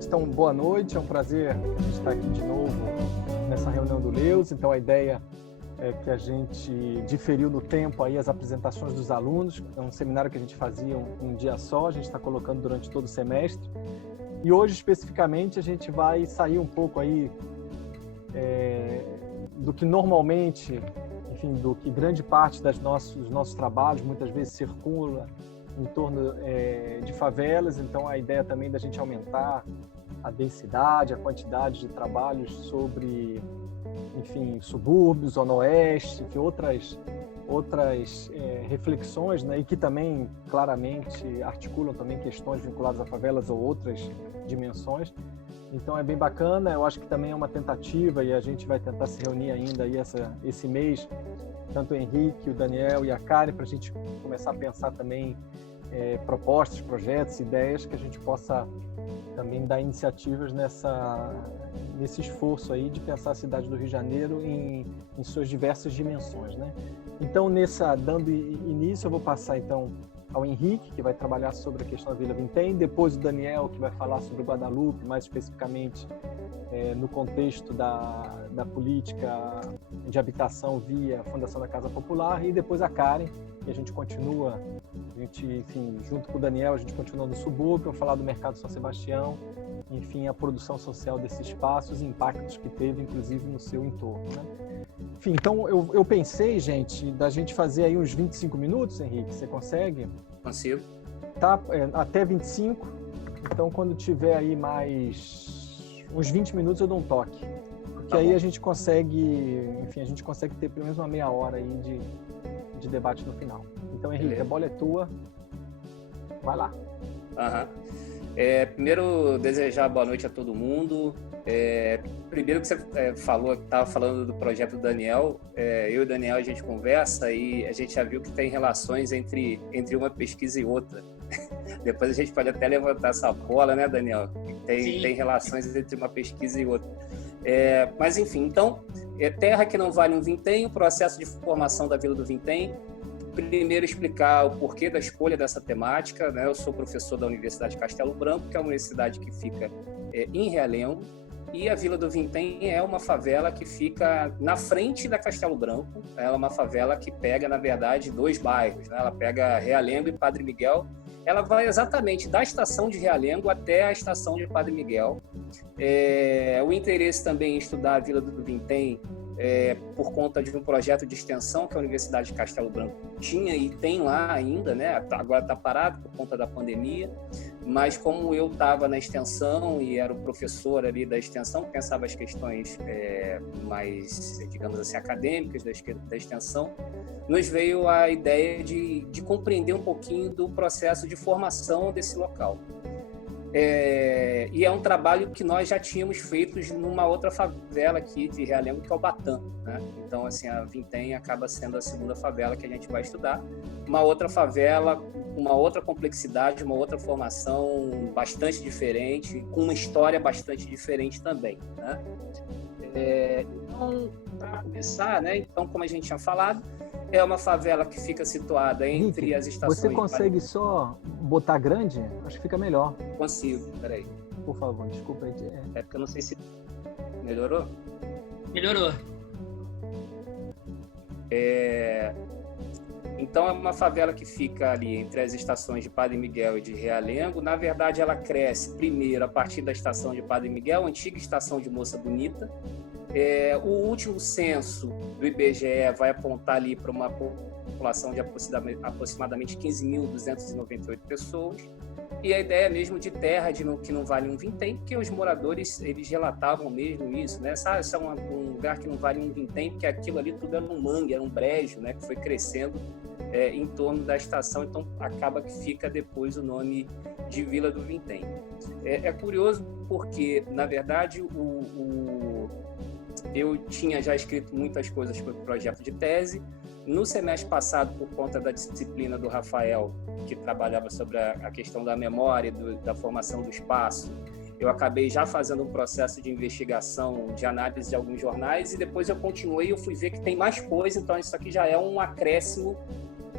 gente. Então, boa noite. É um prazer a gente estar aqui de novo nessa reunião do Leus. Então, a ideia é que a gente diferiu no tempo aí as apresentações dos alunos. É um seminário que a gente fazia um dia só, a gente está colocando durante todo o semestre. E hoje, especificamente, a gente vai sair um pouco aí do que normalmente, enfim, do que grande parte dos nossos trabalhos muitas vezes circula em torno de favelas. Então, a ideia também da gente aumentar a densidade, a quantidade de trabalhos sobre, enfim, subúrbios, zona oeste, que outras reflexões, né, e que também claramente articulam também questões vinculadas a favelas ou outras dimensões. Então é bem bacana, eu acho que também é uma tentativa e a gente vai tentar se reunir ainda aí esse mês, tanto o Henrique, o Daniel e a Karen, para a gente começar a pensar também propostas, projetos, ideias que a gente possa também dar iniciativas nesse esforço aí de pensar a cidade do Rio de Janeiro em suas diversas dimensões, né? Então, dando início, eu vou passar então ao Henrique, que vai trabalhar sobre a questão da Vila Vintém, depois o Daniel, que vai falar sobre o Guadalupe, mais especificamente no contexto da política de habitação via Fundação da Casa Popular, e depois a Karen, e a gente continua, enfim, junto com o Daniel, a gente continua no subúrbio, falar do mercado São Sebastião, enfim, a produção social desses espaços e impactos que teve, inclusive, no seu entorno, né? Enfim, então eu pensei, gente, da gente fazer aí uns 25 minutos, Henrique, você consegue? Consigo. Tá, até 25, então quando tiver aí mais uns 20 minutos eu dou um toque, porque aí a gente consegue, enfim, a gente consegue ter pelo menos uma meia hora aí de debate no final. Então, Henrique, beleza. A bola é tua, vai lá. Primeiro, desejar boa noite a todo mundo. Primeiro que você estava falando do projeto do Daniel, eu e o Daniel a gente conversa e a gente já viu que tem relações entre uma pesquisa e outra. Depois a gente pode até levantar essa bola, né, Daniel? Tem relações entre uma pesquisa e outra. Mas enfim, então, terra que não vale um vintém, o processo de formação da Vila do Vintém. Primeiro, explicar o porquê da escolha dessa temática, né? Eu sou professor da Universidade Castelo Branco, que é uma universidade que fica em Realengo, e a Vila do Vintém é uma favela que fica na frente da Castelo Branco. Ela é uma favela que pega, na verdade, dois bairros, né? Ela pega Realengo e Padre Miguel. Ela vai exatamente da estação de Realengo até a estação de Padre Miguel. O interesse também em estudar a Vila do Vintém por conta de um projeto de extensão que a Universidade de Castelo Branco tinha e tem lá ainda, né? Agora está parado por conta da pandemia, mas como eu estava na extensão e era o professor ali da extensão, que pensava as questões mais, digamos assim, acadêmicas da extensão, nos veio a ideia de compreender um pouquinho do processo de formação desse local. E é um trabalho que nós já tínhamos feito numa outra favela aqui de Realengo, que é o Batã, né? Então, assim, a Vintém acaba sendo a segunda favela que a gente vai estudar. Uma outra favela, uma outra complexidade, uma outra formação bastante diferente, com uma história bastante diferente também, né? Então, para começar, né? Então, como a gente tinha falado, é uma favela que fica situada entre Henrique, as estações... Você consegue só botar grande? Acho que fica melhor. Consigo, peraí. Por favor, desculpa aí. Porque eu não sei se... Melhorou? Melhorou. Então, é uma favela que fica ali entre as estações de Padre Miguel e de Realengo. Na verdade, ela cresce primeiro a partir da estação de Padre Miguel, antiga estação de Moça Bonita. O último censo do IBGE vai apontar ali para uma população de aproximadamente 15.298 pessoas. E a ideia mesmo de terra que não vale um vintém, porque os moradores eles relatavam mesmo isso, né? Sabe, isso é um lugar que não vale um vintém, porque aquilo ali tudo era um mangue, era um brejo, né? Que foi crescendo em torno da estação, então acaba que fica depois o nome de Vila do Vintém. É curioso porque, na verdade, eu tinha já escrito muitas coisas para o projeto de tese. No semestre passado, por conta da disciplina do Rafael, que trabalhava sobre a questão da memória, da formação do espaço, eu acabei já fazendo um processo de investigação, de análise de alguns jornais, e depois eu continuei e eu fui ver que tem mais coisa, então isso aqui já é um acréscimo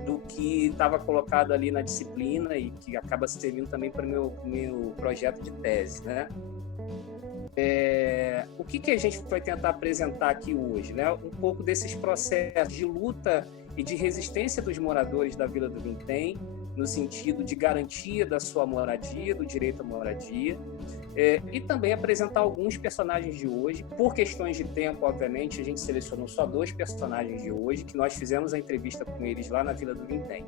do que estava colocado ali na disciplina e que acaba servindo também para o meu projeto de tese, né? O que a gente vai tentar apresentar aqui hoje, né? Um pouco desses processos de luta e de resistência dos moradores da Vila do Vintém, no sentido de garantia da sua moradia, do direito à moradia, e também apresentar alguns personagens de hoje. Por questões de tempo, obviamente, a gente selecionou só 2 personagens de hoje, que nós fizemos a entrevista com eles lá na Vila do Vintém,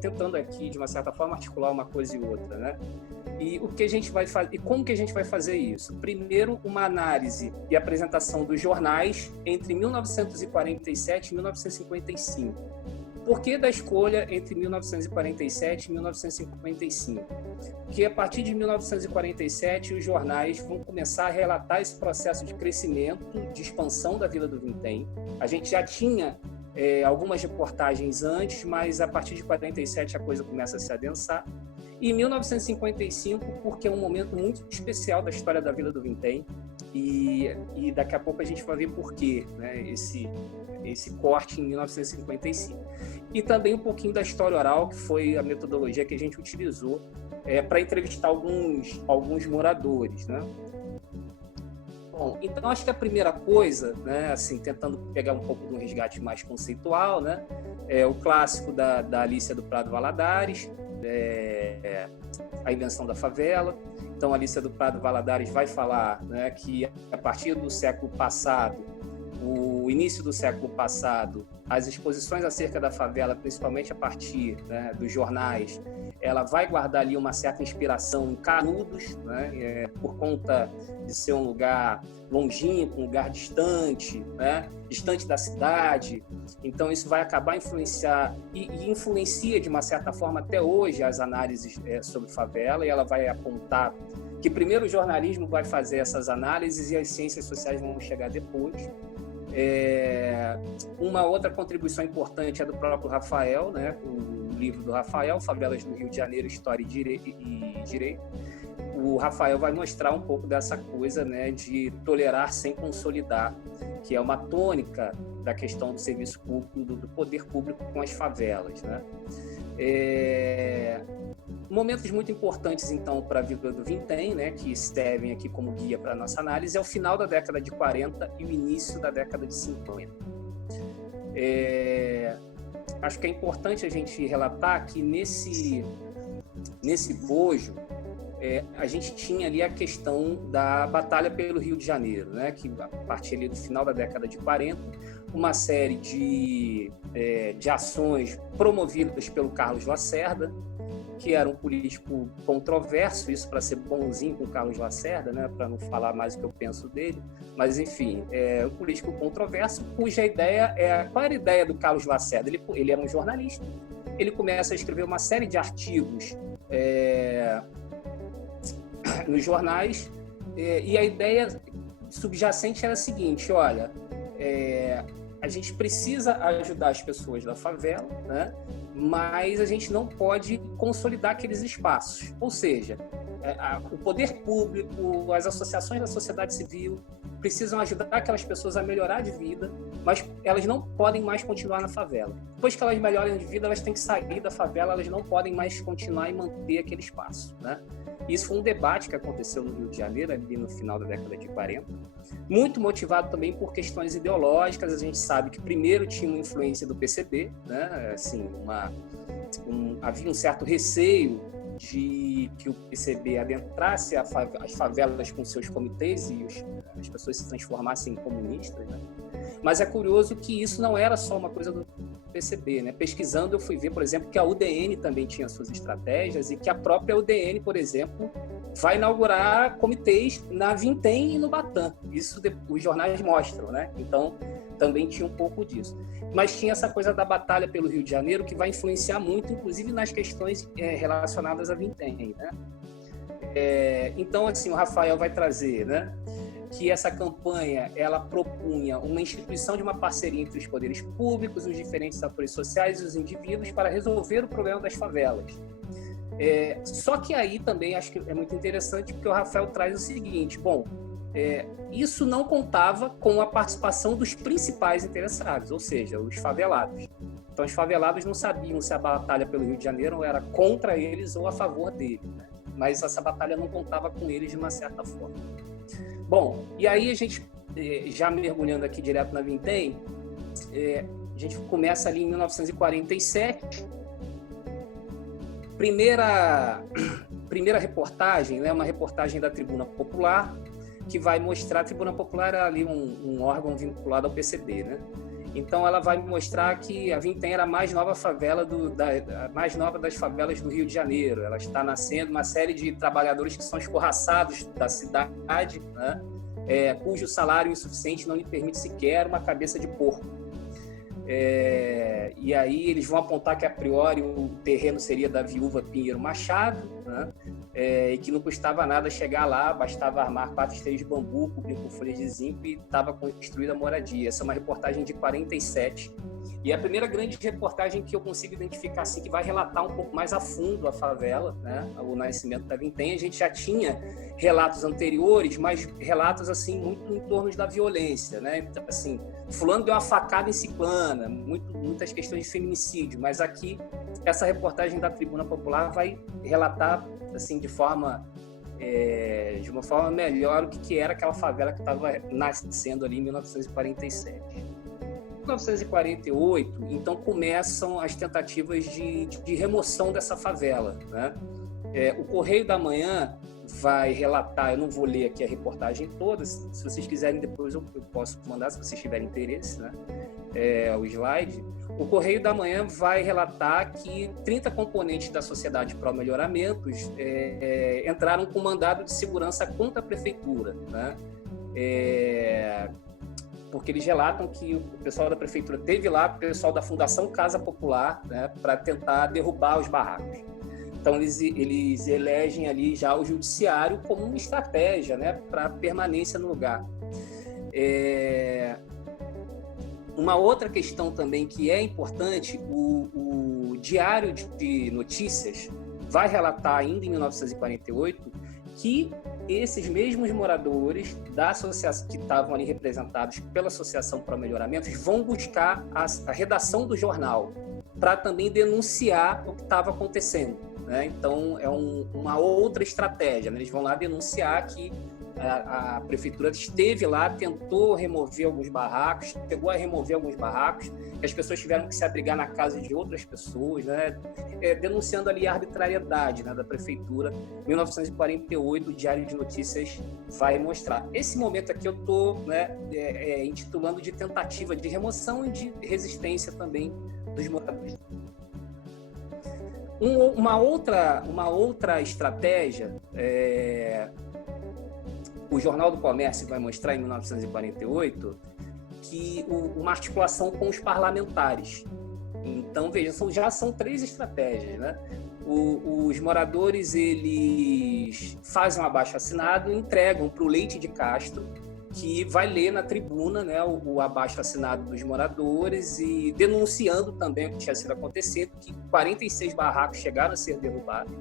tentando aqui, de uma certa forma, articular uma coisa e outra, né? E o que a gente vai fazer, e como que a gente vai fazer isso? Primeiro, uma análise e apresentação dos jornais entre 1947 e 1955. Por que da escolha entre 1947 e 1955? Porque a partir de 1947 os jornais vão começar a relatar esse processo de crescimento, de expansão da Vila do Vintém. A gente já tinha algumas reportagens antes, mas a partir de 47 a coisa começa a se adensar. E 1955, porque é um momento muito especial da história da Vila do Vintém, e daqui a pouco a gente vai ver por quê, né, esse corte em 1955. E também um pouquinho da história oral, que foi a metodologia que a gente utilizou para entrevistar alguns moradores, né? Bom, então acho que a primeira coisa, né, assim, tentando pegar um pouco de um resgate mais conceitual, né, é o clássico da Alícia do Prado Valadares, a invenção da favela. Então, a Alícia do Prado Valadares vai falar, né, que a partir do século passado, o início do século passado, as exposições acerca da favela, principalmente a partir, né, dos jornais, ela vai guardar ali uma certa inspiração em Canudos, né, por conta de ser um lugar longínquo, um lugar distante, né, distante da cidade. Então isso vai acabar influenciar e influencia de uma certa forma até hoje as análises sobre favela, e ela vai apontar que primeiro o jornalismo vai fazer essas análises e as ciências sociais vão chegar depois. Uma outra contribuição importante é do próprio Rafael, né, o livro do Rafael, Favelas do Rio de Janeiro, História e Direito. O Rafael vai mostrar um pouco dessa coisa, né, de tolerar sem consolidar, que é uma tônica da questão do serviço público, do poder público com as favelas, né? Momentos muito importantes, então, para a Vila do Vintém, né, que servem aqui como guia para a nossa análise, é o final da década de 40 e o início da década de 50. Acho que é importante a gente relatar que nesse bojo, a gente tinha ali a questão da Batalha pelo Rio de Janeiro, né, que a partir ali do final da década de 40, uma série de ações promovidas pelo Carlos Lacerda, que era um político controverso, isso para ser bonzinho com o Carlos Lacerda, né, para não falar mais o que eu penso dele, mas enfim, um político controverso, cuja ideia qual era a ideia do Carlos Lacerda? Ele era um jornalista, ele começa a escrever uma série de artigos nos jornais, e a ideia subjacente era a seguinte: olha, a gente precisa ajudar as pessoas da favela, né? Mas a gente não pode consolidar aqueles espaços. Ou seja, o poder público, as associações da sociedade civil precisam ajudar aquelas pessoas a melhorar de vida, mas elas não podem mais continuar na favela. Depois que elas melhorem de vida, elas têm que sair da favela, elas não podem mais continuar e manter aquele espaço, né? Isso foi um debate que aconteceu no Rio de Janeiro, ali no final da década de 40, muito motivado também por questões ideológicas. A gente sabe que primeiro tinha uma influência do PCB, né? Assim, havia um certo receio de que o PCB adentrasse as favelas com seus comitês e as pessoas se transformassem em comunistas, né? Mas é curioso que isso não era só uma coisa do PCB, né? Pesquisando, eu fui ver, por exemplo, que a UDN também tinha suas estratégias e que a própria UDN, por exemplo, vai inaugurar comitês na Vintém e no Batã. Isso os jornais mostram, né? Então, também tinha um pouco disso. Mas tinha essa coisa da batalha pelo Rio de Janeiro, que vai influenciar muito, inclusive nas questões relacionadas a Vintém, né? Então, assim, o Rafael vai trazer, né, que essa campanha ela propunha uma instituição de uma parceria entre os poderes públicos, os diferentes atores sociais e os indivíduos para resolver o problema das favelas. Só que aí também acho que é muito interessante, porque o Rafael traz o seguinte: bom, isso não contava com a participação dos principais interessados, ou seja, os favelados. Então, os favelados não sabiam se a batalha pelo Rio de Janeiro era contra eles ou a favor deles, né? Mas essa batalha não contava com eles de uma certa forma. Bom, e aí a gente, já mergulhando aqui direto na Vintém, a gente começa ali em 1947. Primeira reportagem, né, uma reportagem da Tribuna Popular, que vai mostrar, a Tribuna Popular é ali um órgão vinculado ao PCB, né? Então ela vai mostrar que a Vintém era a mais nova favela, a mais nova das favelas do Rio de Janeiro. Ela está nascendo uma série de trabalhadores que são escorraçados da cidade, né? Cujo salário insuficiente não lhe permite sequer uma cabeça de porco. E aí eles vão apontar que a priori o terreno seria da viúva Pinheiro Machado, né? E que não custava nada chegar lá, bastava armar 4 esteios de bambu, cobrir com folhas de zinco e estava construída a moradia. Essa é uma reportagem de 47. E é a primeira grande reportagem que eu consigo identificar assim, que vai relatar um pouco mais a fundo a favela, né? O nascimento da Vintém. A gente já tinha relatos anteriores, mas relatos assim muito em torno da violência, né? Então, assim, fulano deu uma facada em ciclana, muitas questões de feminicídio, mas aqui essa reportagem da Tribuna Popular vai relatar assim de uma forma melhor o que era aquela favela que estava nascendo ali em 1947. Em 1948, então, começam as tentativas de remoção dessa favela, né? O Correio da Manhã vai relatar, eu não vou ler aqui a reportagem toda, se vocês quiserem depois eu posso mandar, se vocês tiverem interesse, né? O slide. O Correio da Manhã vai relatar que 30 componentes da Sociedade Pró Melhoramentos entraram com mandado de segurança contra a prefeitura, né? Porque eles relatam que o pessoal da prefeitura teve lá, o pessoal da Fundação Casa Popular, né, para tentar derrubar os barracos. Então, eles elegem ali já o judiciário como uma estratégia, né, para permanência no lugar. Uma outra questão também que é importante, o Diário de Notícias vai relatar ainda em 1948 que esses mesmos moradores da associação que estavam ali representados pela Associação Pró Melhoramentos vão buscar a redação do jornal para também denunciar o que estava acontecendo, né? Então é uma outra estratégia, né? Eles vão lá denunciar que a prefeitura esteve lá, tentou remover alguns barracos, chegou a remover alguns barracos, que as pessoas tiveram que se abrigar na casa de outras pessoas, né? Denunciando ali a arbitrariedade, né, da prefeitura. 1948, o Diário de Notícias vai mostrar. Esse momento aqui eu estou, né, intitulando de tentativa de remoção e de resistência também dos moradores. Uma outra estratégia o Jornal do Comércio vai mostrar em 1948 que uma articulação com os parlamentares. Então, veja, já são 3 estratégias, né? Os moradores, eles fazem um abaixo-assinado e entregam para o Leite de Castro, que vai ler na tribuna, né, o abaixo-assinado dos moradores e denunciando também o que tinha sido acontecido, que 46 barracos chegaram a ser derrubados.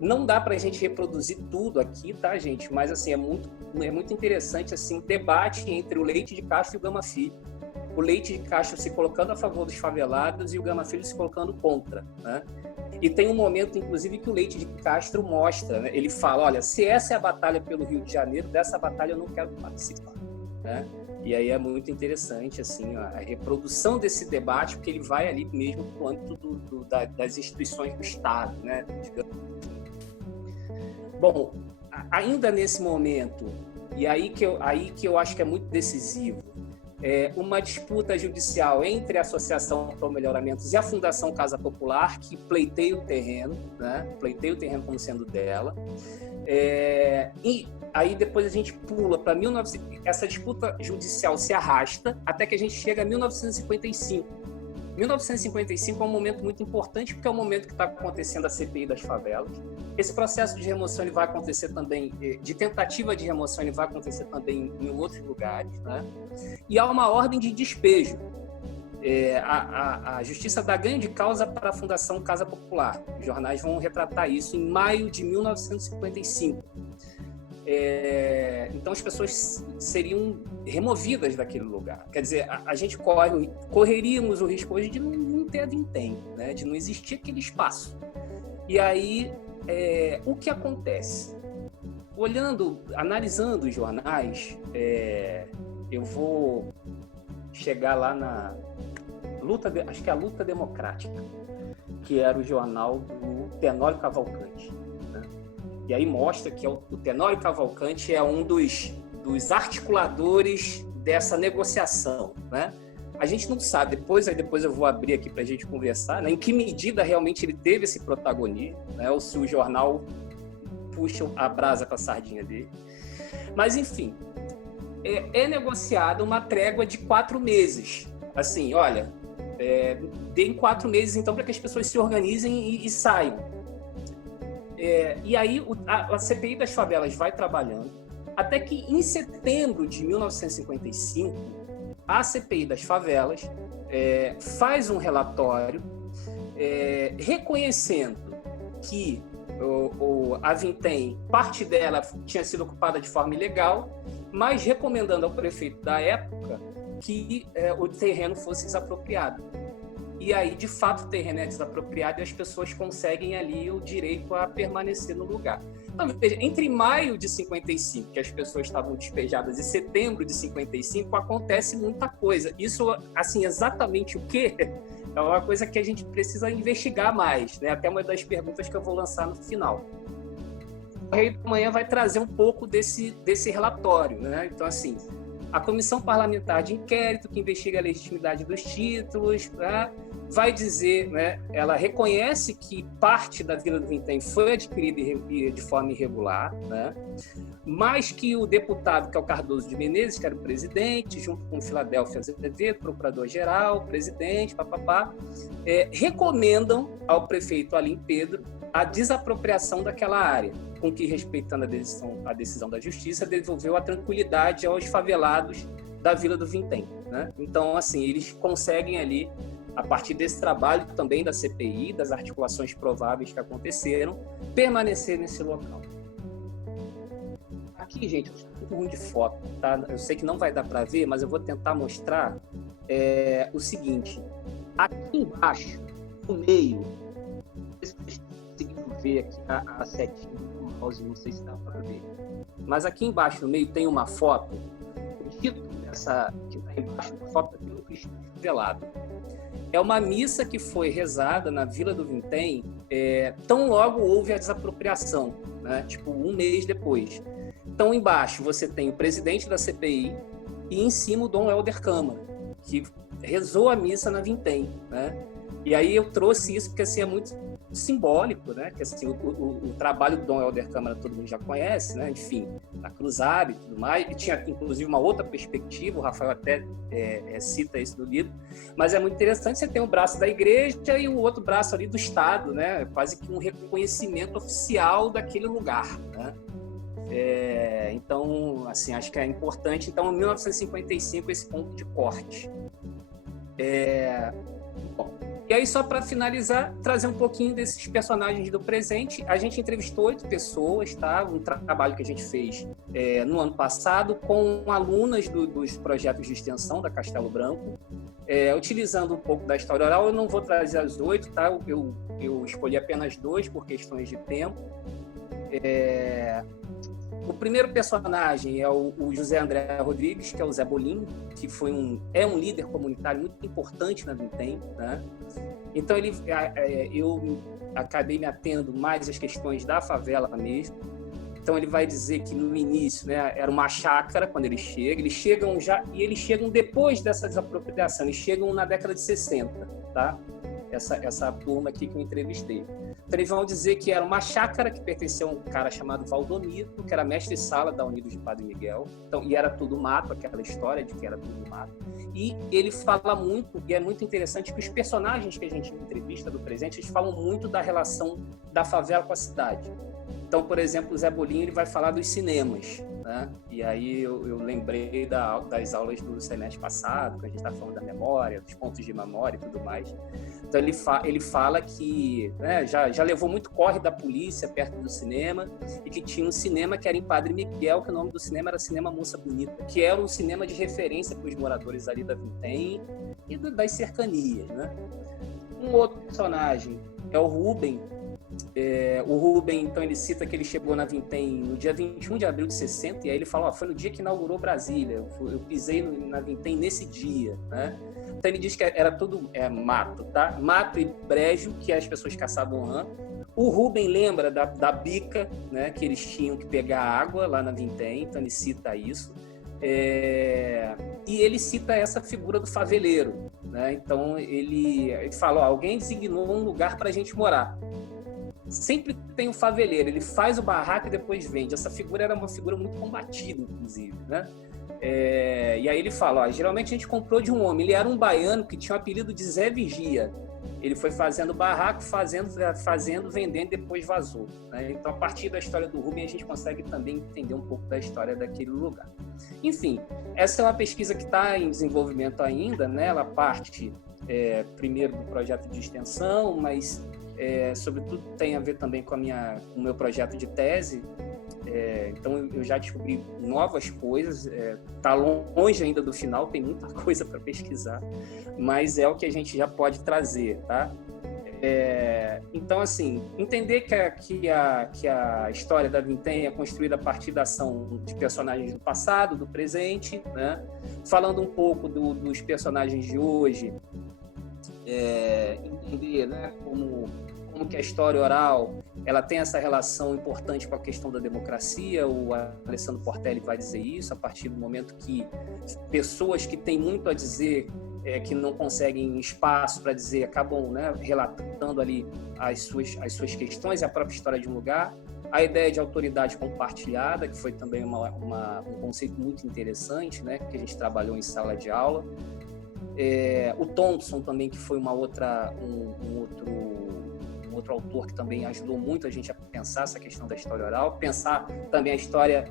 Não dá para a gente reproduzir tudo aqui, tá, gente? Mas, assim, é muito interessante, assim, o debate entre o Leite de Castro e o Gama Filho. O Leite de Castro se colocando a favor dos favelados e o Gama Filho se colocando contra, né? E tem um momento, inclusive, que o Leite de Castro mostra, né? Ele fala, olha, se essa é a batalha pelo Rio de Janeiro, dessa batalha eu não quero participar, né? E aí é muito interessante, assim, a reprodução desse debate, porque ele vai ali mesmo para o âmbito das instituições do Estado, né? Bom, ainda nesse momento, e aí que eu acho que é muito decisivo, uma disputa judicial entre a Associação Pró Melhoramentos e a Fundação Casa Popular, que pleiteia o terreno, né? Pleiteia o terreno como sendo dela. E aí depois a gente pula para 1900, essa disputa judicial se arrasta até que a gente chega a 1955. 1955 é um momento muito importante porque é o momento que está acontecendo a CPI das favelas. Esse processo de remoção ele vai acontecer também, de tentativa de remoção, ele vai acontecer também em outros lugares, né? E há uma ordem de despejo. A Justiça dá ganho de causa para a Fundação Casa Popular. Os jornais vão retratar isso em maio de 1955. Então as pessoas seriam removidas daquele lugar. Quer dizer, a gente correríamos o risco hoje de não ter a Vintém, né? De não existir aquele espaço. E aí, o que acontece? analisando os jornais, eu vou chegar lá na acho que é a Luta Democrática, que era o jornal do Tenório Cavalcanti, né? E aí mostra que o Tenório Cavalcanti é um dos articuladores dessa negociação, né? A gente não sabe, depois eu vou abrir aqui para a gente conversar, né, em que medida realmente ele teve esse protagonismo, né, ou se o jornal puxa a brasa para a sardinha dele. Mas, enfim, é negociada uma trégua de 4 meses. Assim, olha, deem 4 meses, então, para que as pessoas se organizem e saiam. E aí a CPI das favelas vai trabalhando, até que em setembro de 1955, a CPI das favelas faz um relatório reconhecendo que a Vintém, parte dela tinha sido ocupada de forma ilegal, mas recomendando ao prefeito da época que o terreno fosse desapropriado. E aí, de fato, o terreno é desapropriado e as pessoas conseguem ali o direito a permanecer no lugar. Então, veja, entre maio de 55, que as pessoas estavam despejadas, e setembro de 55, acontece muita coisa. Isso, assim, exatamente o quê? É uma coisa que a gente precisa investigar mais, né? Até uma das perguntas que eu vou lançar no final. O Correio da Manhã vai trazer um pouco desse relatório, né? Então, assim, a Comissão Parlamentar de Inquérito, que investiga a legitimidade dos títulos, né, vai dizer, né, ela reconhece que parte da Vila do Vintém foi adquirida de forma irregular, né, mas que o deputado, que é o Cardoso de Menezes, que era o presidente, junto com o Filadélfio Azevedo, procurador-geral, presidente, recomendam ao prefeito Alim Pedro a desapropriação daquela área, com que, respeitando a decisão da Justiça, devolveu a tranquilidade aos favelados da Vila do Vintém, né? Então, assim, eles conseguem ali, a partir desse trabalho também da CPI, das articulações prováveis que aconteceram, permanecer nesse local. Aqui, gente, eu estou muito ruim de foto, tá? Eu sei que não vai dar para ver, mas eu vou tentar mostrar o seguinte. Aqui embaixo, no meio, ver aqui a setinha do mouse, não sei se dá para ver. Mas aqui embaixo no meio tem uma foto. O título dessa que está embaixo da foto é o Cristo Velado. É uma missa que foi rezada na Vila do Vintém tão logo houve a desapropriação, né? Tipo, um mês depois. Então, embaixo você tem o presidente da CPI e em cima o Dom Helder Câmara, que rezou a missa na Vintém, né? E aí eu trouxe isso porque assim, é muito simbólico, né? Que assim, o trabalho do Dom Helder Câmara todo mundo já conhece, né? Enfim, na Cruzada e tudo mais. E tinha inclusive uma outra perspectiva, o Rafael até cita isso no livro, mas é muito interessante, você tem o braço da igreja e o outro braço ali do Estado, né? Quase que um reconhecimento oficial daquele lugar, né? Então, assim, acho que é importante. Então, em 1955, esse ponto de corte. Bom, e aí, só para finalizar, trazer um pouquinho desses personagens do presente. A gente entrevistou 8 pessoas, tá? Um trabalho que a gente fez no ano passado com alunas dos projetos de extensão da Castelo Branco, utilizando um pouco da história oral. Eu não vou trazer as 8, tá? Eu escolhi apenas 2 por questões de tempo. O primeiro personagem é o José André Rodrigues, que é o Zé Bolinho, que é um líder comunitário muito importante na Vintém, né? Então, eu acabei me atendo mais às questões da favela mesmo. Então, ele vai dizer que no início, né, era uma chácara quando eles chegam e eles chegam depois dessa desapropriação, eles chegam na década de 60, tá? Essa turma aqui que eu entrevistei. Então, eles vão dizer que era uma chácara que pertencia a um cara chamado Valdomiro, que era mestre-sala da Unidos de Padre Miguel. Então, e era tudo mato, aquela história de que era tudo mato. E ele fala muito, e é muito interessante, que os personagens que a gente entrevista do presente, eles falam muito da relação da favela com a cidade. Então, por exemplo, o Zé Bolinho, ele vai falar dos cinemas, né? E aí eu lembrei das aulas do semestre passado, que a gente está falando da memória, dos pontos de memória e tudo mais. Então, ele fala que, né, já levou muito corre da polícia perto do cinema, e que tinha um cinema que era em Padre Miguel, que o nome do cinema era Cinema Moça Bonita, que era um cinema de referência para os moradores ali da Vintém e das cercanias, né? Um outro personagem é o Rubem, O Rubem, então, ele cita que ele chegou na Vintém no dia 21 de abril de 60, e aí ele fala, foi no dia que inaugurou Brasília, eu pisei na Vintém nesse dia, né? Então ele diz que era tudo mato, tá? Mato e brejo, que as pessoas caçavam rã. O Rubem lembra da bica, né, que eles tinham que pegar água lá na Vintém, então ele cita isso. E ele cita essa figura do faveleiro, né? Então ele fala, alguém designou um lugar para a gente morar. Sempre tem um faveleiro, ele faz o barraco e depois vende. Essa figura era uma figura muito combatida, inclusive, né? E aí ele fala, geralmente a gente comprou de um homem, ele era um baiano que tinha o apelido de Zé Vigia. Ele foi fazendo barraco, fazendo, vendendo e depois vazou, né? Então, a partir da história do Rubem, a gente consegue também entender um pouco da história daquele lugar. Enfim, essa é uma pesquisa que está em desenvolvimento ainda, né? Ela parte, primeiro, do projeto de extensão, mas, sobretudo, tem a ver também com o meu projeto de tese. Então, eu já descobri novas coisas, está longe ainda do final, tem muita coisa para pesquisar, mas é o que a gente já pode trazer, tá? Então, assim, entender que a história da Vintém é construída a partir da ação de personagens do passado, do presente, né? Falando um pouco dos personagens de hoje, entender, né, como que a história oral ela tem essa relação importante com a questão da democracia. O Alessandro Portelli vai dizer isso a partir do momento que pessoas que têm muito a dizer, que não conseguem espaço para dizer, acabam, né, relatando ali as suas questões e a própria história de um lugar. A ideia de autoridade compartilhada, que foi também um conceito muito interessante, né, que a gente trabalhou em sala de aula. O Thompson também, que foi um outro autor que também ajudou muito a gente a pensar essa questão da história oral, pensar também a história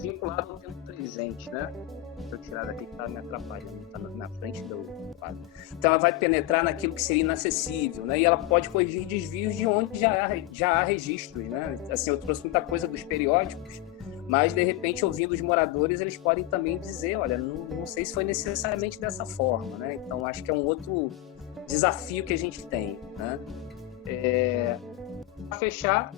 vinculada ao tempo presente, né? Deixa eu tirar daqui que está me atrapalhando, está na frente do quadro. Então ela vai penetrar naquilo que seria inacessível, né? E ela pode corrigir desvios de onde já há registros, né? Assim, eu trouxe muita coisa dos periódicos, mas de repente, ouvindo os moradores, eles podem também dizer, olha, não sei se foi necessariamente dessa forma, né? Então acho que é um outro desafio que a gente tem, né? Para fechar,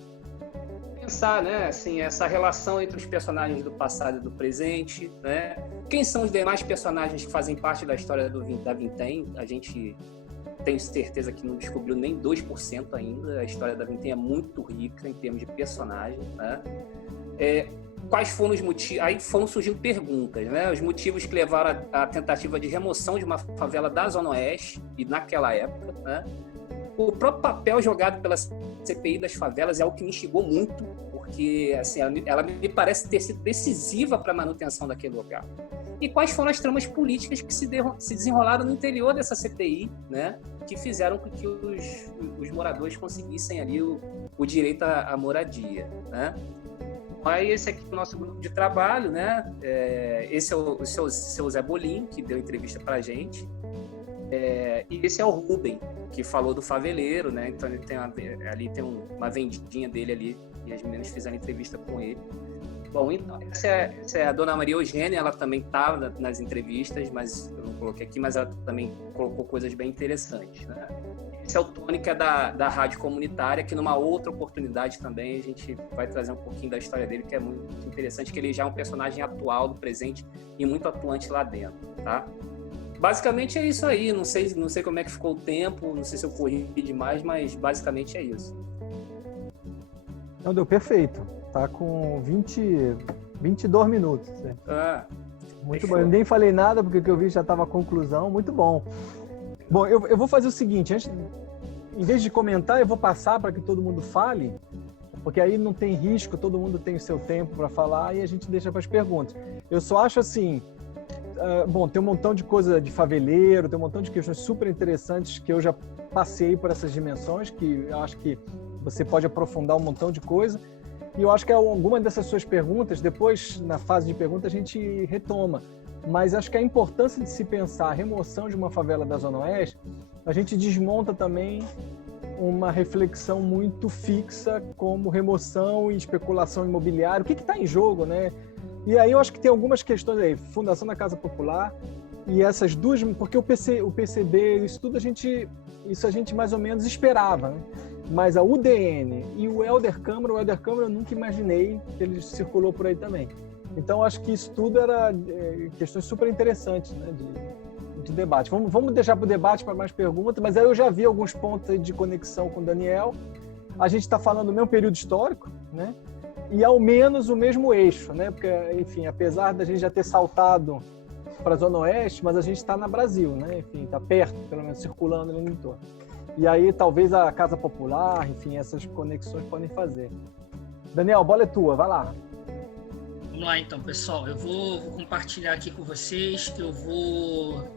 pensar, né, assim, essa relação entre os personagens do passado e do presente, né? Quem são os demais personagens que fazem parte da história da Vintém? A gente tem certeza que não descobriu nem 2% ainda. A história da Vintém é muito rica em termos de personagem, né? Quais foram os motivos? Aí foram surgindo perguntas, né? Os motivos que levaram à tentativa de remoção de uma favela da Zona Oeste, e naquela época, né? O próprio papel jogado pela CPI das favelas é algo que me instigou muito, porque assim, ela me parece ter sido decisiva para a manutenção daquele lugar. E quais foram as tramas políticas que se desenrolaram no interior dessa CPI, né? Que fizeram com que os moradores conseguissem ali o direito à moradia, né? Aí esse aqui é o nosso grupo de trabalho, né? Esse é o seu Zé Bolim, que deu entrevista para a gente. E esse é o Rubem, que falou do faveleiro, né? Então ele tem uma vendinha dele ali, e as meninas fizeram entrevista com ele. Bom, então, essa é a Dona Maria Eugênia, ela também estava nas entrevistas, mas eu não coloquei aqui, mas ela também colocou coisas bem interessantes, né? Esse é o Tony, que é da Rádio Comunitária, que numa outra oportunidade também a gente vai trazer um pouquinho da história dele, que é muito interessante, que ele já é um personagem atual, do presente, e muito atuante lá dentro, tá? Basicamente é isso aí, não sei como é que ficou o tempo, não sei se eu corri demais, mas basicamente é isso. Não, deu perfeito, tá com 22 minutos. Muito fechou. bom, eu nem falei nada, porque o que eu vi já estava a conclusão, muito bom. Bom, eu vou fazer o seguinte, em vez de comentar, eu vou passar para que todo mundo fale, porque aí não tem risco, todo mundo tem o seu tempo para falar e a gente deixa para as perguntas. Eu só acho assim, tem um montão de coisa de faveleiro, tem um montão de questões super interessantes que eu já passei por essas dimensões, que eu acho que você pode aprofundar um montão de coisa, e eu acho que alguma dessas suas perguntas, depois, na fase de perguntas, a gente retoma. Mas acho que a importância de se pensar a remoção de uma favela da Zona Oeste, a gente desmonta também uma reflexão muito fixa como remoção e especulação imobiliária. O que está em jogo, né? E aí eu acho que tem algumas questões aí, Fundação da Casa Popular e essas duas, porque o PCB, isso tudo a gente isso a gente mais ou menos esperava, né? Mas a UDN e o Helder Câmara eu nunca imaginei que ele circulou por aí também. Então, acho que isso tudo era questões super interessantes, né, de debate. Vamos deixar para o debate para mais perguntas, mas aí eu já vi alguns pontos de conexão com o Daniel. A gente está falando do mesmo período histórico, né? E ao menos o mesmo eixo, né? Porque, enfim, apesar da gente já ter saltado para a Zona Oeste, mas a gente está na Brasil, né? Enfim, está perto, pelo menos circulando ali no entorno. E aí talvez a Casa Popular, enfim, essas conexões podem fazer. Daniel, a bola é tua, vai lá. Vamos lá então, pessoal. Eu vou compartilhar aqui com vocês, que eu vou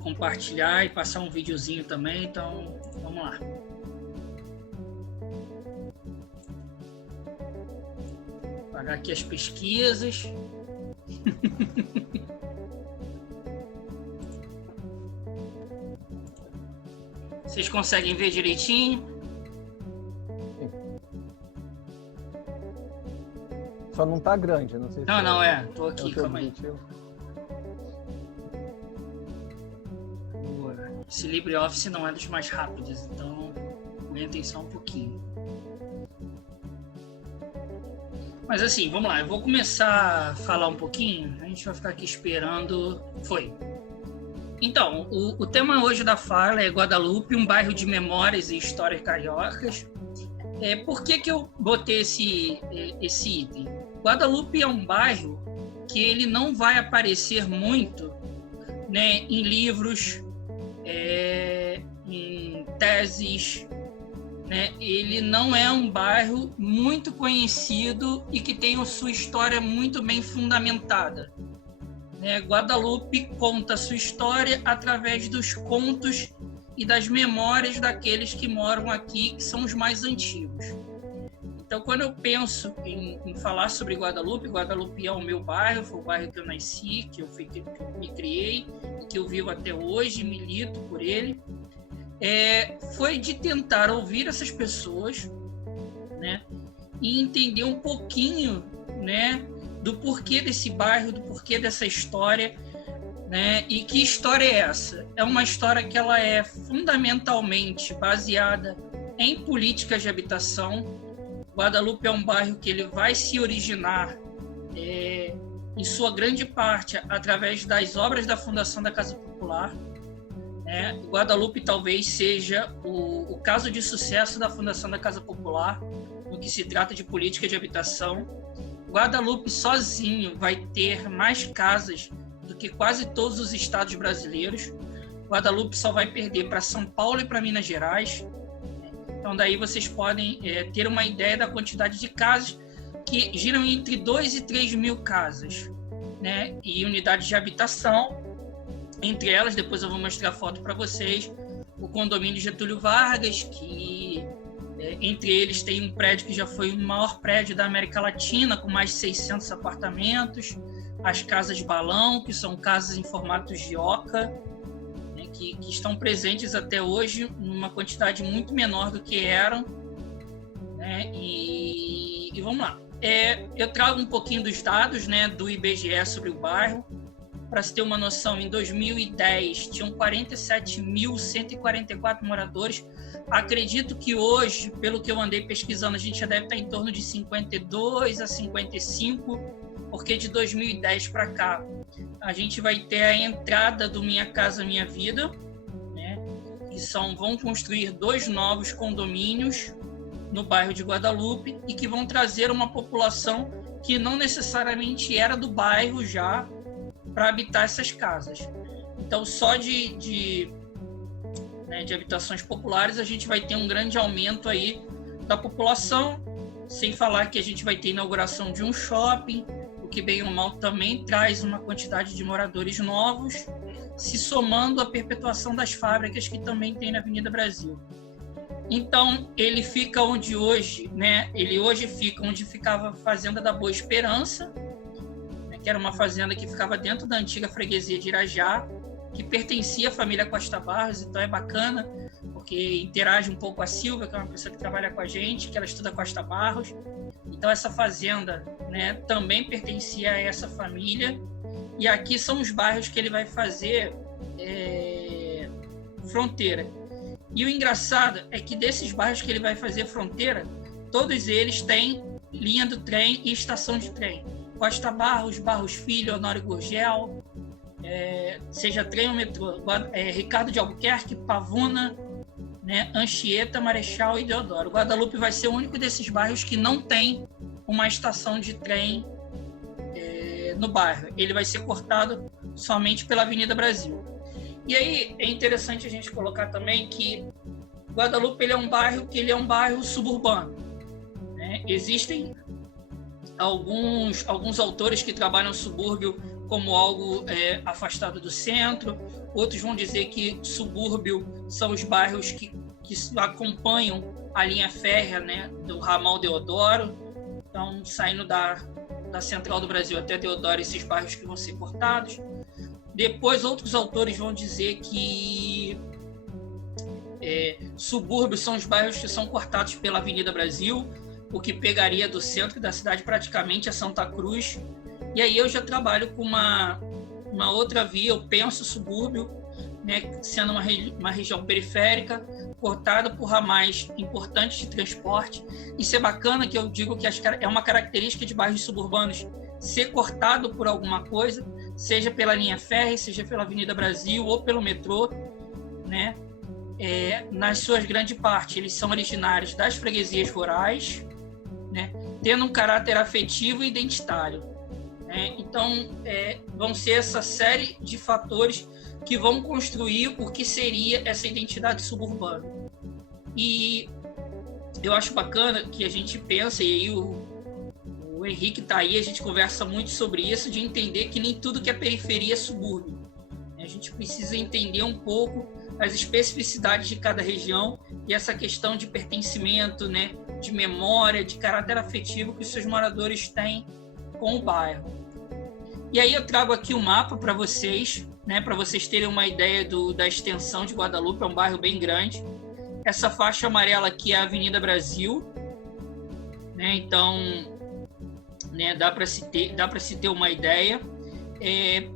compartilhar e passar um videozinho também, então vamos lá. Apagar aqui as pesquisas. Vocês conseguem ver direitinho? Só não tá grande, não sei se... Não, tô aqui, calma aí. Esse LibreOffice não é dos mais rápidos, então aguentem só um pouquinho. Mas assim, vamos lá, eu vou começar a falar um pouquinho, a gente vai ficar aqui esperando. Foi. Então, o tema hoje da fala é Guadalupe, um bairro de memórias e histórias cariocas. Por que eu botei esse item? Guadalupe é um bairro que ele não vai aparecer muito, né, em livros, em teses, né? Ele não é um bairro muito conhecido e que tem a sua história muito bem fundamentada. Guadalupe conta a sua história através dos contos e das memórias daqueles que moram aqui, que são os mais antigos. Então, quando eu penso em falar sobre Guadalupe, Guadalupe é o meu bairro, foi o bairro que eu nasci, que eu me criei, que eu vivo até hoje, milito por ele. Foi de tentar ouvir essas pessoas, né, e entender um pouquinho, né, do porquê desse bairro, do porquê dessa história, né? E que história é essa? É uma história que ela é fundamentalmente baseada em políticas de habitação. Guadalupe é um bairro que ele vai se originar, em sua grande parte, através das obras da Fundação da Casa Popular. Guadalupe talvez seja o caso de sucesso da Fundação da Casa Popular no que se trata de política de habitação. Guadalupe sozinho vai ter mais casas do que quase todos os estados brasileiros. Guadalupe só vai perder para São Paulo e para Minas Gerais. Então daí vocês podem ter uma ideia da quantidade de casas que giram entre 2 e 3 mil casas, né? E unidades de habitação, entre elas, depois eu vou mostrar a foto para vocês, o condomínio Getúlio Vargas, que entre eles tem um prédio que já foi o maior prédio da América Latina, com mais de 600 apartamentos, as casas balão, que são casas em formatos de oca, né, que estão presentes até hoje numa quantidade muito menor do que eram, né? E vamos lá. Eu trago um pouquinho dos dados, né, do IBGE sobre o bairro. Para se ter uma noção, em 2010 tinham 47.144 moradores. Acredito que hoje, pelo que eu andei pesquisando, a gente já deve estar em torno de 52 a 55, porque de 2010 para cá a gente vai ter a entrada do Minha Casa Minha Vida, né? Que vão construir 2 novos condomínios no bairro de Guadalupe e que vão trazer uma população que não necessariamente era do bairro já para habitar essas casas. Então, só de habitações populares, a gente vai ter um grande aumento aí da população, sem falar que a gente vai ter inauguração de um shopping, o que bem ou mal também traz uma quantidade de moradores novos, se somando à perpetuação das fábricas que também tem na Avenida Brasil. Então, ele fica onde hoje, né? Ele hoje fica onde ficava a Fazenda da Boa Esperança, que era uma fazenda que ficava dentro da antiga freguesia de Irajá, que pertencia à família Costa Barros, então é bacana, porque interage um pouco com a Silvia, que é uma pessoa que trabalha com a gente, que ela estuda Costa Barros. Então essa fazenda, né, também pertencia a essa família, e aqui são os bairros que ele vai fazer fronteira. E o engraçado é que desses bairros que ele vai fazer fronteira, todos eles têm linha do trem e estação de trem. Costa Barros, Barros Filho, Honório Gurgel, seja trem ou metrô. Ricardo de Albuquerque, Pavuna, né, Anchieta, Marechal e Deodoro. Guadalupe vai ser o único desses bairros que não tem uma estação de trem no bairro. Ele vai ser cortado somente pela Avenida Brasil. E aí é interessante a gente colocar também que Guadalupe ele é um bairro suburbano, né? Existem alguns autores que trabalham o subúrbio como algo afastado do centro, outros vão dizer que subúrbio são os bairros que acompanham a linha férrea, né, do ramal Deodoro, então saindo da Central do Brasil até Deodoro, esses bairros que vão ser cortados. Depois, outros autores vão dizer que subúrbios são os bairros que são cortados pela Avenida Brasil, o que pegaria do centro da cidade praticamente a Santa Cruz. E aí eu já trabalho com uma outra via, eu penso subúrbio, né, sendo uma região periférica, cortada por ramais importantes de transporte. Isso é bacana, que eu digo que é uma característica de bairros suburbanos ser cortado por alguma coisa, seja pela linha férrea, seja pela Avenida Brasil ou pelo metrô, né? Nas suas grandes partes, eles são originários das freguesias rurais, né? Tendo um caráter afetivo e identitário, né? Então, vão ser essa série de fatores que vão construir o que seria essa identidade suburbana. E eu acho bacana que a gente pensa, e aí o Henrique está aí, a gente conversa muito sobre isso, de entender que nem tudo que é periferia é subúrbio. A gente precisa entender um pouco as especificidades de cada região e essa questão de pertencimento, né, de memória, de caráter afetivo que os seus moradores têm com o bairro. E aí eu trago aqui um mapa para vocês, né, para vocês terem uma ideia da extensão de Guadalupe. É um bairro bem grande. Essa faixa amarela aqui é a Avenida Brasil, né, então, né, dá para se ter uma ideia.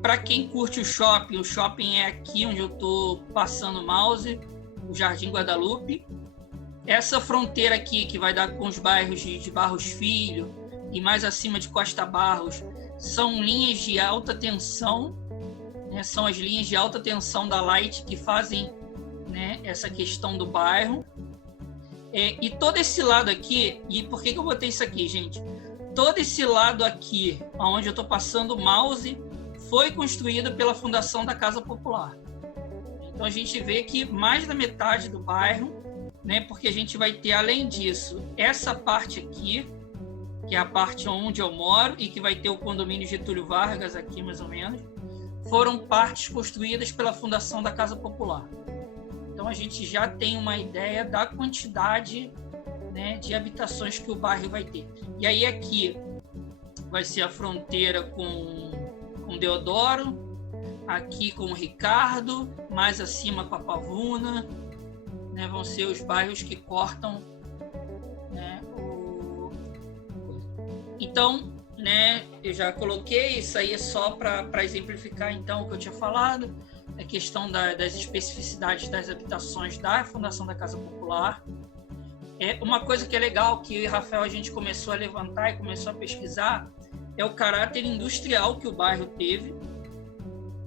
Para quem curte o shopping é aqui onde eu estou passando o mouse, o Jardim Guadalupe. Essa fronteira aqui que vai dar com os bairros de Barros Filho e mais acima de Costa Barros são linhas de alta tensão, né, são as linhas de alta tensão da Light que fazem, né, essa questão do bairro. E todo esse lado aqui, e por que eu botei isso aqui, gente? Todo esse lado aqui, onde eu estou passando o mouse, foi construído pela Fundação da Casa Popular. Então a gente vê que mais da metade do bairro, né, porque a gente vai ter, além disso, essa parte aqui, que é a parte onde eu moro e que vai ter o condomínio Getúlio Vargas aqui, mais ou menos, foram partes construídas pela Fundação da Casa Popular. Então a gente já tem uma ideia da quantidade, né, de habitações que o bairro vai ter. E aí aqui vai ser a fronteira com Deodoro, aqui com o Ricardo, mais acima com a Pavuna, né, vão ser os bairros que cortam, né, Então, né, eu já coloquei, isso aí é só para exemplificar então o que eu tinha falado, a questão das especificidades das habitações da Fundação da Casa Popular. Uma coisa que é legal, que Rafael a gente começou a levantar e começou a pesquisar, é o caráter industrial que o bairro teve,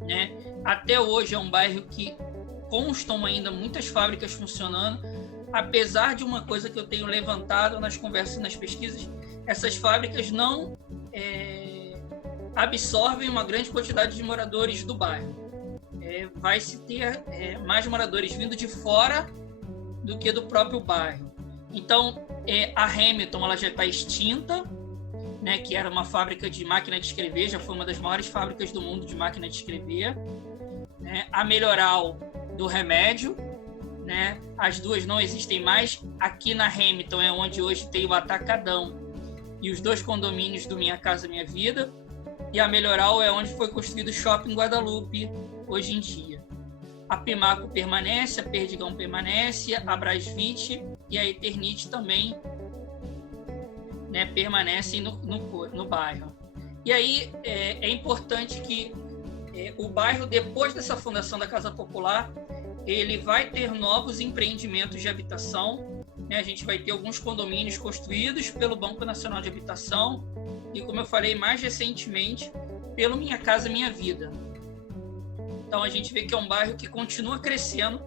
né? Até hoje é um bairro que constam ainda muitas fábricas funcionando, apesar de uma coisa que eu tenho levantado nas conversas e nas pesquisas, essas fábricas não absorvem uma grande quantidade de moradores do bairro. Vai se ter mais moradores vindo de fora do que do próprio bairro. Então, a Hamilton ela já está extinta, né, que era uma fábrica de máquina de escrever, já foi uma das maiores fábricas do mundo de máquina de escrever. Né? A Melhoral do Remédio, né? As duas não existem mais. Aqui na Hamilton é onde hoje tem o Atacadão e os dois condomínios do Minha Casa Minha Vida. E a Melhoral é onde foi construído o Shopping Guadalupe hoje em dia. A Pimaco permanece, a Perdigão permanece, a Brasvit e a Eternite também, né, permanecem no bairro. E aí é importante que o bairro, depois dessa fundação da Casa Popular, ele vai ter novos empreendimentos de habitação, né? A gente vai ter alguns condomínios construídos pelo Banco Nacional de Habitação e, como eu falei mais recentemente, pelo Minha Casa Minha Vida. Então a gente vê que é um bairro que continua crescendo,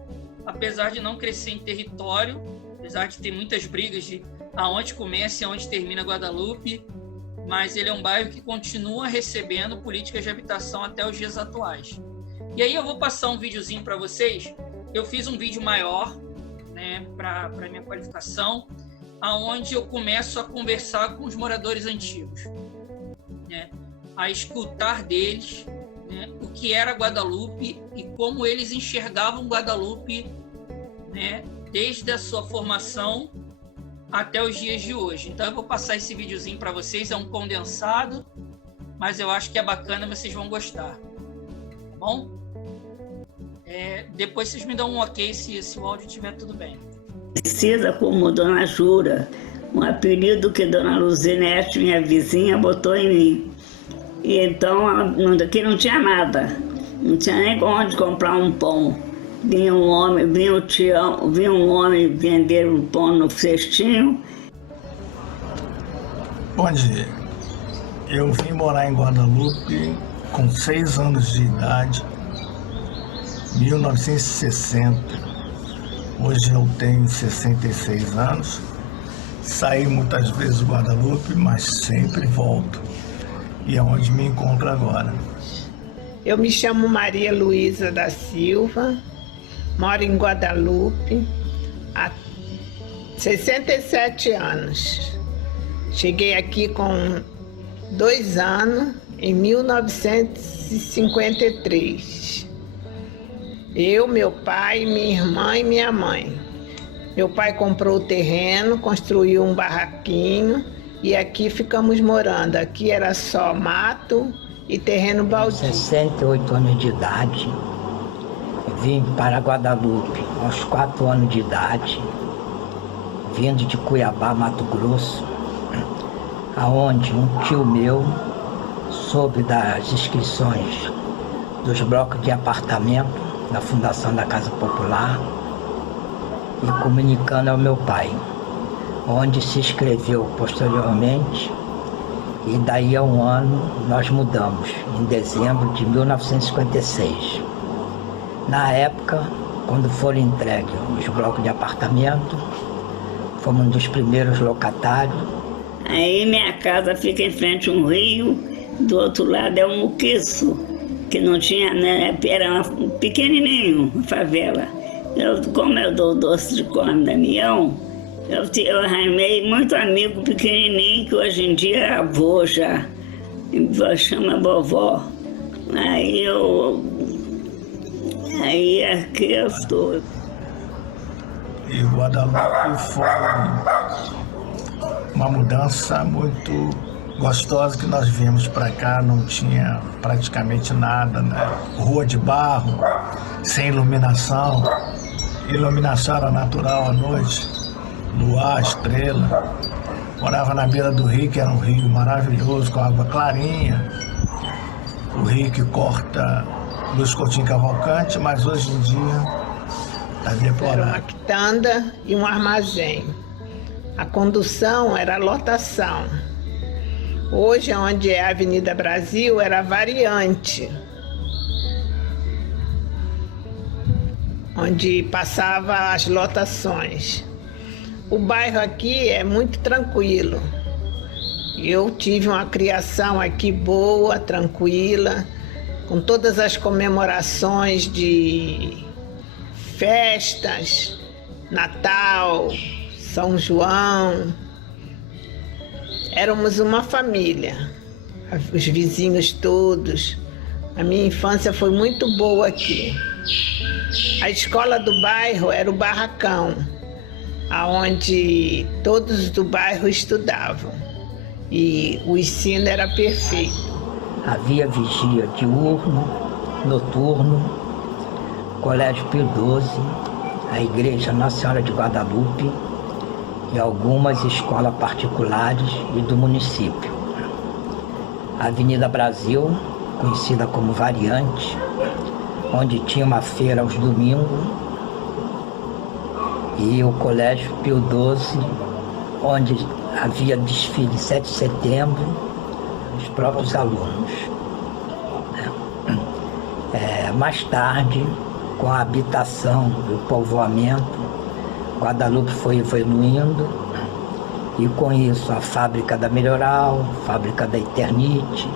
apesar de não crescer em território, apesar de ter muitas brigas de aonde começa e aonde termina Guadalupe, mas ele é um bairro que continua recebendo políticas de habitação até os dias atuais. E aí eu vou passar um videozinho para vocês. Eu fiz um vídeo maior, né, para minha qualificação, aonde eu começo a conversar com os moradores antigos, né, a escutar deles, né, o que era Guadalupe e como eles enxergavam Guadalupe, né, desde a sua formação até os dias de hoje. Então eu vou passar esse videozinho para vocês, é um condensado, mas eu acho que é bacana, vocês vão gostar, tá bom? Depois vocês me dão um ok se o áudio estiver tudo bem. Precisa como Dona Jura, um apelido que Dona Luzinete, minha vizinha, botou em mim. E então aqui não tinha nada, não tinha nem onde comprar um pão. Vinha um homem vender um pão no cestinho. Bom dia, eu vim morar em Guadalupe com 6 anos de idade, 1960. Hoje eu tenho 66 anos. Saí muitas vezes de Guadalupe, mas sempre volto. E é onde me encontro agora. Eu me chamo Maria Luísa da Silva, moro em Guadalupe há 67 anos. Cheguei aqui com 2 anos, em 1953. Eu, meu pai, minha irmã e minha mãe. Meu pai comprou o terreno, construiu um barraquinho e aqui ficamos morando. Aqui era só mato e terreno baldio. 68 anos de idade, vim para Guadalupe aos 4 anos de idade, vindo de Cuiabá, Mato Grosso, aonde um tio meu soube das inscrições dos blocos de apartamento da Fundação da Casa Popular e comunicando ao meu pai, onde se inscreveu posteriormente, e daí a 1 ano nós mudamos, em dezembro de 1956. Na época, quando foram entregues os blocos de apartamento, fomos um dos primeiros locatários. Aí minha casa fica em frente a um rio, do outro lado é um muquiço, que não tinha, né, era pequenininho, uma favela. Como eu dou doce de corno Damião, eu arrumei muito amigo pequenininho, que hoje em dia é avô já, chama vovó. Aí aqui eu estou. E Guadalupe foi uma mudança muito gostosa, que nós viemos para cá, não tinha praticamente nada, né? Rua de barro, sem iluminação. Iluminação era natural à noite, luar, estrela. Morava na beira do rio, que era um rio maravilhoso, com água clarinha. O rio que corta Luiz Coutinho Cavalcante, mas hoje em dia está deplorável. Era uma quitanda e um armazém. A condução era lotação. Hoje, onde é a Avenida Brasil, era variante, onde passava as lotações. O bairro aqui é muito tranquilo. Eu tive uma criação aqui boa, tranquila, com todas as comemorações de festas, Natal, São João. Éramos uma família, os vizinhos todos. A minha infância foi muito boa aqui. A escola do bairro era o barracão, onde todos do bairro estudavam. E o ensino era perfeito. Havia vigia diurno, noturno, Colégio Pio XII, a Igreja Nossa Senhora de Guadalupe e algumas escolas particulares e do município. A Avenida Brasil, conhecida como Variante, onde tinha uma feira aos domingos e o Colégio Pio XII, onde havia desfile 7 de setembro, os próprios alunos. Mais tarde, com a habitação e o povoamento, Guadalupe foi evoluindo, e com isso a fábrica da Melhoral, a fábrica da Eternite,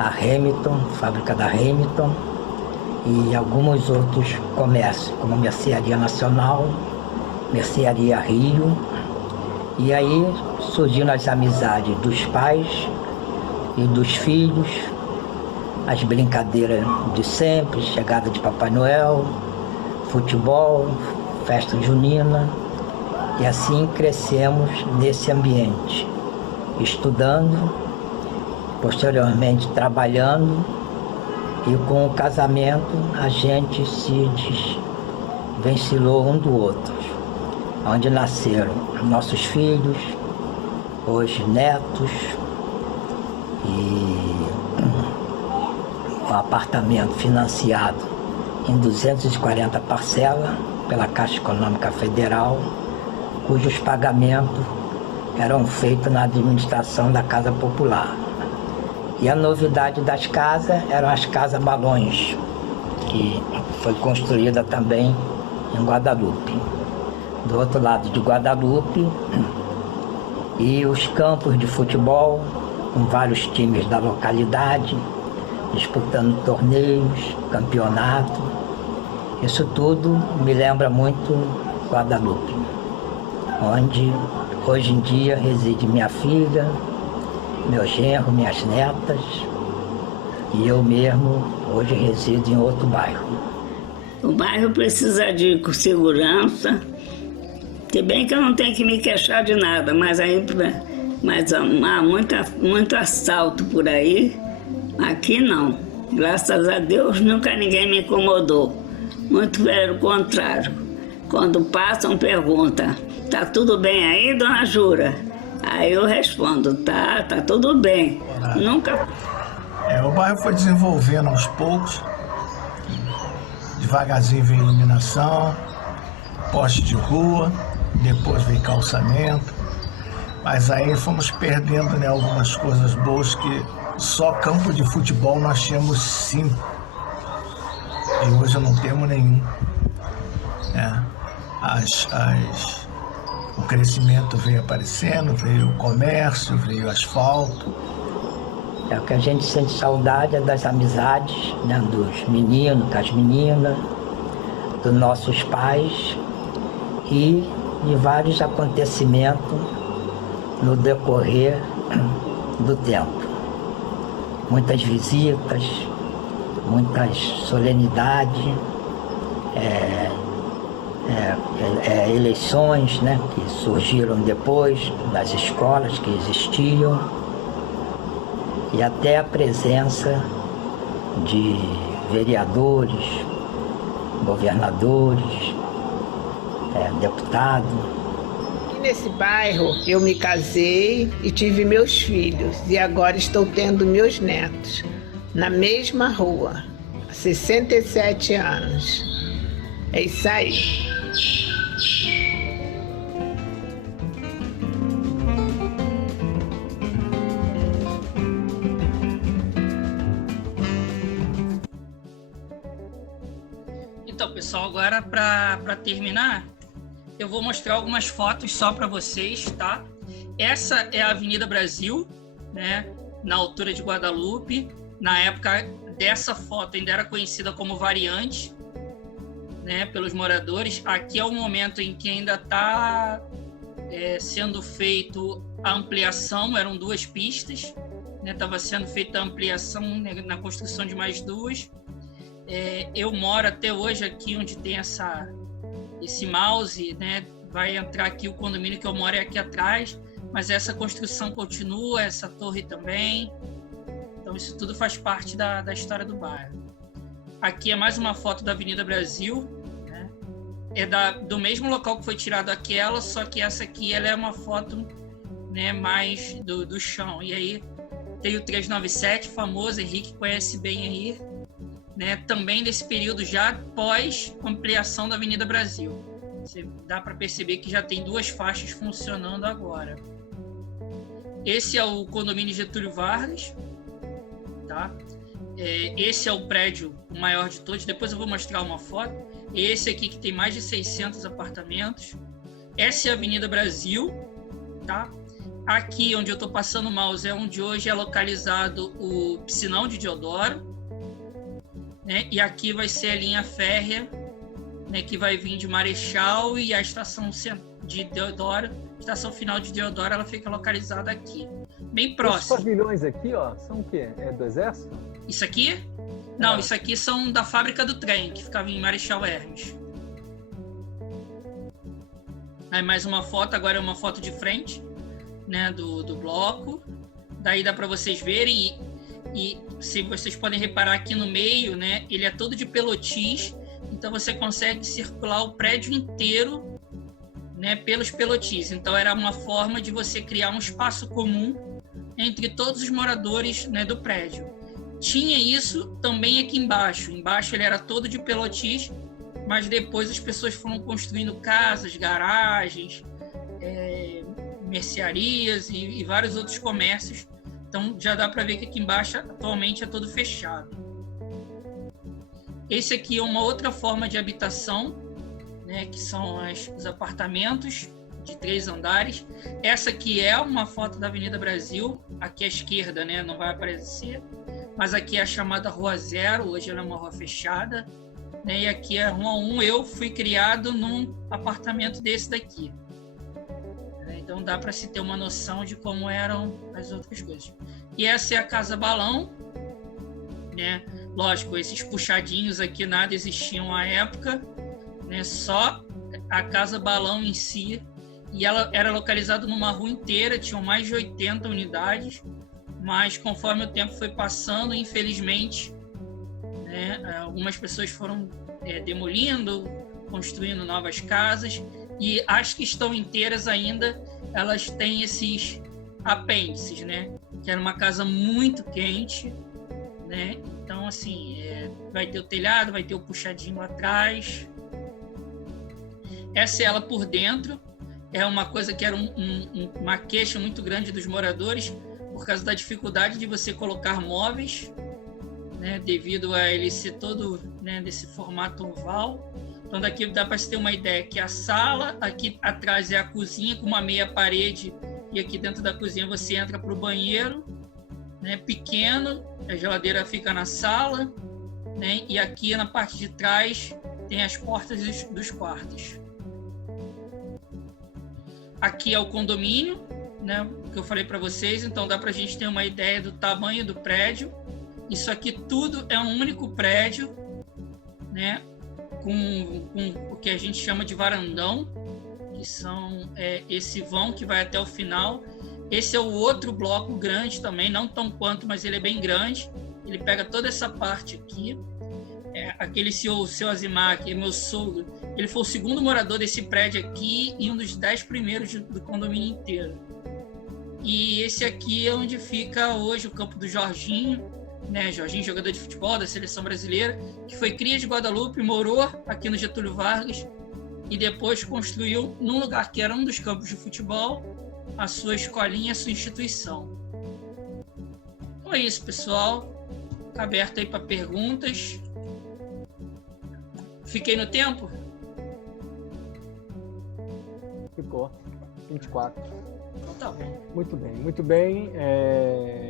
a Hamilton, fábrica da Hamilton, e alguns outros comércios, como a Mercearia Nacional, Mercearia Rio. E aí surgiram as amizades dos pais e dos filhos, as brincadeiras de sempre, chegada de Papai Noel, futebol, festa junina, e assim crescemos nesse ambiente, estudando, posteriormente trabalhando, e com o casamento a gente se desvencilhou um do outro, onde nasceram nossos filhos, hoje netos, e um apartamento financiado em 240 parcelas pela Caixa Econômica Federal, cujos pagamentos eram feitos na administração da Casa Popular. E a novidade das casas eram as casas balões, que foi construída também em Guadalupe. Do outro lado de Guadalupe, e os campos de futebol, com vários times da localidade, disputando torneios, campeonato. Isso tudo me lembra muito Guadalupe, onde hoje em dia reside minha filha, meu genro, minhas netas, e eu mesmo hoje resido em outro bairro. O bairro precisa de segurança, se bem que eu não tenho que me queixar de nada, mas há muito assalto por aí. Aqui não. Graças a Deus nunca ninguém me incomodou. Muito pelo contrário. Quando passam, perguntam: tá tudo bem aí, dona Jura? Aí eu respondo: tá tudo bem. Nunca. O bairro foi desenvolvendo aos poucos. Devagarzinho veio iluminação, poste de rua, depois veio calçamento. Mas aí fomos perdendo, né, algumas coisas boas, que só campo de futebol nós tínhamos 5. E hoje não temos nenhum. O crescimento veio aparecendo, veio o comércio, veio o asfalto. O que a gente sente saudade é das amizades, né, dos meninos, das meninas, dos nossos pais e de vários acontecimentos no decorrer do tempo. Muitas visitas, muitas solenidades, eleições, né, que surgiram depois das escolas que existiam, e até a presença de vereadores, governadores, deputados. Nesse bairro eu me casei e tive meus filhos, e agora estou tendo meus netos na mesma rua, há 67 anos. É isso aí. Então, pessoal, agora para terminar, eu vou mostrar algumas fotos só para vocês, tá? Essa é a Avenida Brasil, né? Na altura de Guadalupe. Na época dessa foto ainda era conhecida como Variante, né? Pelos moradores. Aqui é o momento em que ainda está sendo feito a ampliação. Eram 2 pistas, né? Estava sendo feita a ampliação, né, na construção de mais 2. Eu moro até hoje aqui onde tem esse mouse, né? Vai entrar aqui, o condomínio que eu moro é aqui atrás, mas essa construção continua, essa torre também. Então isso tudo faz parte da história do bairro. Aqui é mais uma foto da Avenida Brasil, né? É do mesmo local que foi tirado aquela, só que essa aqui ela é uma foto, né, mais do chão. E aí tem o 397, famoso, Henrique conhece bem aí, né, também desse período já pós ampliação da Avenida Brasil. Dá para perceber que já tem 2 faixas funcionando agora. Esse é o condomínio Getúlio Vargas, tá? Esse é o prédio maior de todos. Depois eu vou mostrar uma foto. Esse aqui que tem mais de 600 apartamentos. Essa é a Avenida Brasil, tá? Aqui onde eu estou passando o mouse é onde hoje é localizado o Piscinão de Deodoro, né? E aqui vai ser a linha férrea, né, que vai vir de Marechal, e a estação de Deodoro, estação final de Deodoro, ela fica localizada aqui, bem próximo. Os pavilhões aqui, ó, são o quê? É do Exército? Isso aqui? Não, isso aqui são da fábrica do trem, que ficava em Marechal Hermes. Aí mais uma foto, agora é uma foto de frente, né, do bloco. Daí dá para vocês verem, e se vocês podem reparar aqui no meio, né, ele é todo de pelotis. Então você consegue circular o prédio inteiro, né, pelos pelotis. Então era uma forma de você criar um espaço comum entre todos os moradores, né, do prédio. Tinha isso também aqui embaixo. Embaixo ele era todo de pelotis, mas depois as pessoas foram construindo casas, garagens, mercearias e vários outros comércios. Então já dá para ver que aqui embaixo atualmente é todo fechado. Esse aqui é uma outra forma de habitação, né, que são os apartamentos de 3 andares. Essa aqui é uma foto da Avenida Brasil, aqui à esquerda, né, não vai aparecer, mas aqui é a chamada Rua Zero, hoje ela é uma rua fechada, né, e aqui é a Rua 1. Eu fui criado num apartamento desse daqui. Então dá para se ter uma noção de como eram as outras coisas. E essa é a Casa Balão, né? Lógico, esses puxadinhos aqui nada existiam à época, né? Só a Casa Balão em si, e ela era localizada numa rua inteira, tinham mais de 80 unidades, mas conforme o tempo foi passando, infelizmente, né, algumas pessoas foram demolindo, construindo novas casas, e as que estão inteiras ainda, elas têm esses apêndices, né? Que era uma casa muito quente, né? Então, assim, vai ter o telhado, vai ter o puxadinho atrás. Essa é ela por dentro. É uma coisa que era uma queixa muito grande dos moradores por causa da dificuldade de você colocar móveis, né? Devido a ele ser todo, né, desse formato oval. Então daqui dá para se ter uma ideia que a sala, aqui atrás é a cozinha com uma meia parede, e aqui dentro da cozinha você entra para o banheiro, né, pequeno, a geladeira fica na sala, né, e aqui na parte de trás tem as portas dos quartos. Aqui é o condomínio, né, que eu falei para vocês, então dá para a gente ter uma ideia do tamanho do prédio. Isso aqui tudo é um único prédio, né, com o que a gente chama de varandão, que são esse vão que vai até o final. Esse é o outro bloco grande também, não tão quanto, mas ele é bem grande. Ele pega toda essa parte aqui. Aquele seu Azimar, que é meu sogro, ele foi o segundo morador desse prédio aqui e um dos 10 primeiros do condomínio inteiro. E esse aqui é onde fica hoje o campo do Jorginho, né? Jorginho, jogador de futebol da seleção brasileira, que foi cria de Guadalupe, morou aqui no Getúlio Vargas e depois construiu num lugar que era um dos campos de futebol a sua escolinha, a sua instituição. Então é isso, pessoal. Está aberto aí para perguntas. Fiquei no tempo? Ficou. 24. Então tá bom. Muito bem, muito bem.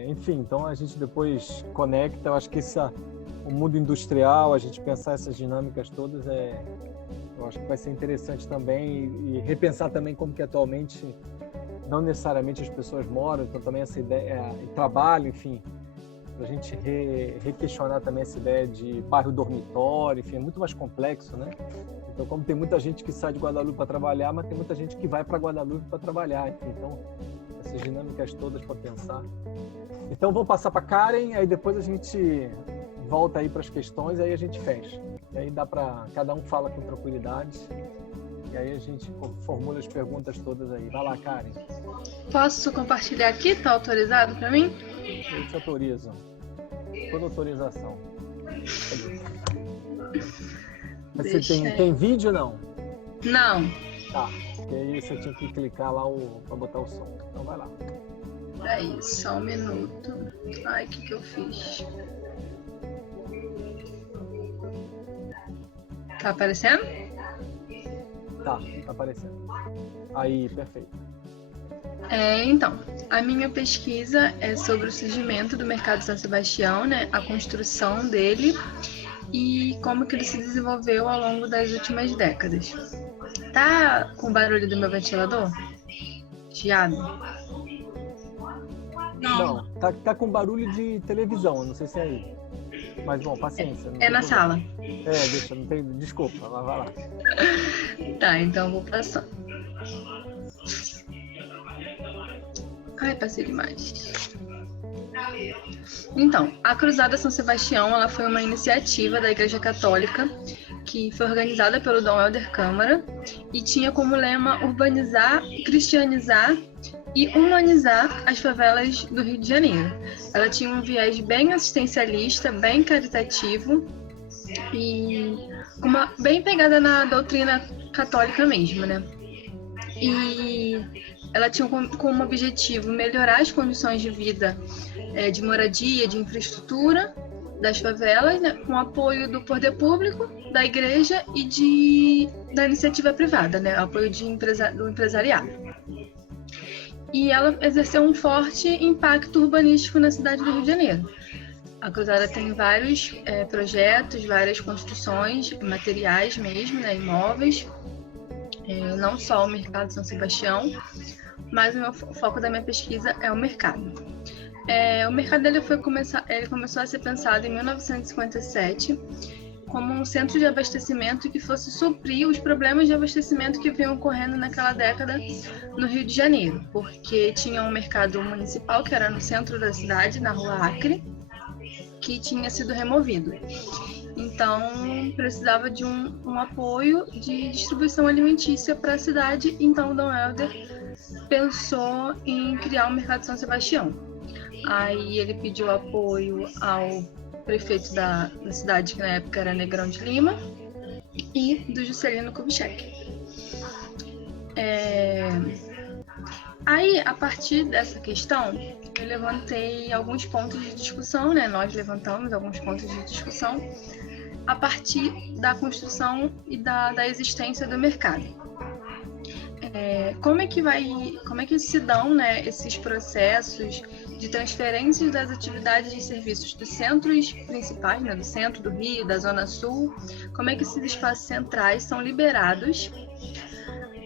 Enfim, então a gente depois conecta. Eu acho que o mundo industrial, a gente pensar essas dinâmicas todas, eu acho que vai ser interessante também, e repensar também como que atualmente não necessariamente as pessoas moram, então também essa ideia, trabalho, enfim, para a gente requestionar também essa ideia de bairro dormitório, enfim, é muito mais complexo, né? Então, como tem muita gente que sai de Guadalupe para trabalhar, mas tem muita gente que vai para Guadalupe para trabalhar, enfim, então essas dinâmicas todas para pensar. Então, vou passar para Karen, aí depois a gente volta aí para as questões, aí a gente fecha. E aí dá para cada um fala com tranquilidade. E aí a gente formula as perguntas todas aí. Vai lá, Karen. Posso compartilhar aqui? Tá autorizado para mim? Eu te autorizo. Toda autorização. Mas você tem vídeo ou não? Não. Tá, porque aí você tinha que clicar lá pra botar o som. Então vai lá. Peraí, só um minuto. Ai, o que eu fiz? Tá aparecendo? Tá aparecendo. Aí, perfeito. Então, a minha pesquisa é sobre o surgimento do mercado São Sebastião, né? A construção dele e como que ele se desenvolveu ao longo das últimas décadas. Tá com o barulho do meu ventilador? Chiado? Não, tá com barulho de televisão, não sei se é aí. Mas bom, paciência. É na sala. Deixa, não tem. Desculpa, vai lá. Tá, então eu vou passar. Ai, passei demais. Então, a Cruzada São Sebastião, ela foi uma iniciativa da Igreja Católica que foi organizada pelo Dom Helder Câmara e tinha como lema urbanizar, cristianizar e humanizar as favelas do Rio de Janeiro. Ela tinha um viés bem assistencialista, bem caritativo e bem pegada na doutrina católica mesmo, né? E ela tinha como objetivo melhorar as condições de vida, de moradia, de infraestrutura das favelas, né, com apoio do poder público, da igreja e da iniciativa privada, né, apoio do empresariado. E ela exerceu um forte impacto urbanístico na cidade do Rio de Janeiro. A Cruzada tem vários projetos, várias construções, materiais mesmo, né, imóveis, não só o mercado São Sebastião, mas o foco da minha pesquisa é o mercado. O mercado dele começou a ser pensado em 1957 como um centro de abastecimento que fosse suprir os problemas de abastecimento que vinham ocorrendo naquela década no Rio de Janeiro, porque tinha um mercado municipal que era no centro da cidade, na Rua Acre, que tinha sido removido. Então, precisava de um apoio de distribuição alimentícia para a cidade, então o Dom Helder pensou em criar o mercado São Sebastião. Aí ele pediu apoio ao prefeito da cidade, que na época era Negrão de Lima, e do Juscelino Kubitschek. Aí, a partir dessa questão, eu levantei alguns pontos de discussão, né? Nós levantamos alguns pontos de discussão a partir da construção e da existência do mercado. Como é que se dão, né, esses processos de transferência das atividades de serviços dos centros principais, né, do centro do Rio, da Zona Sul, como é que esses espaços centrais são liberados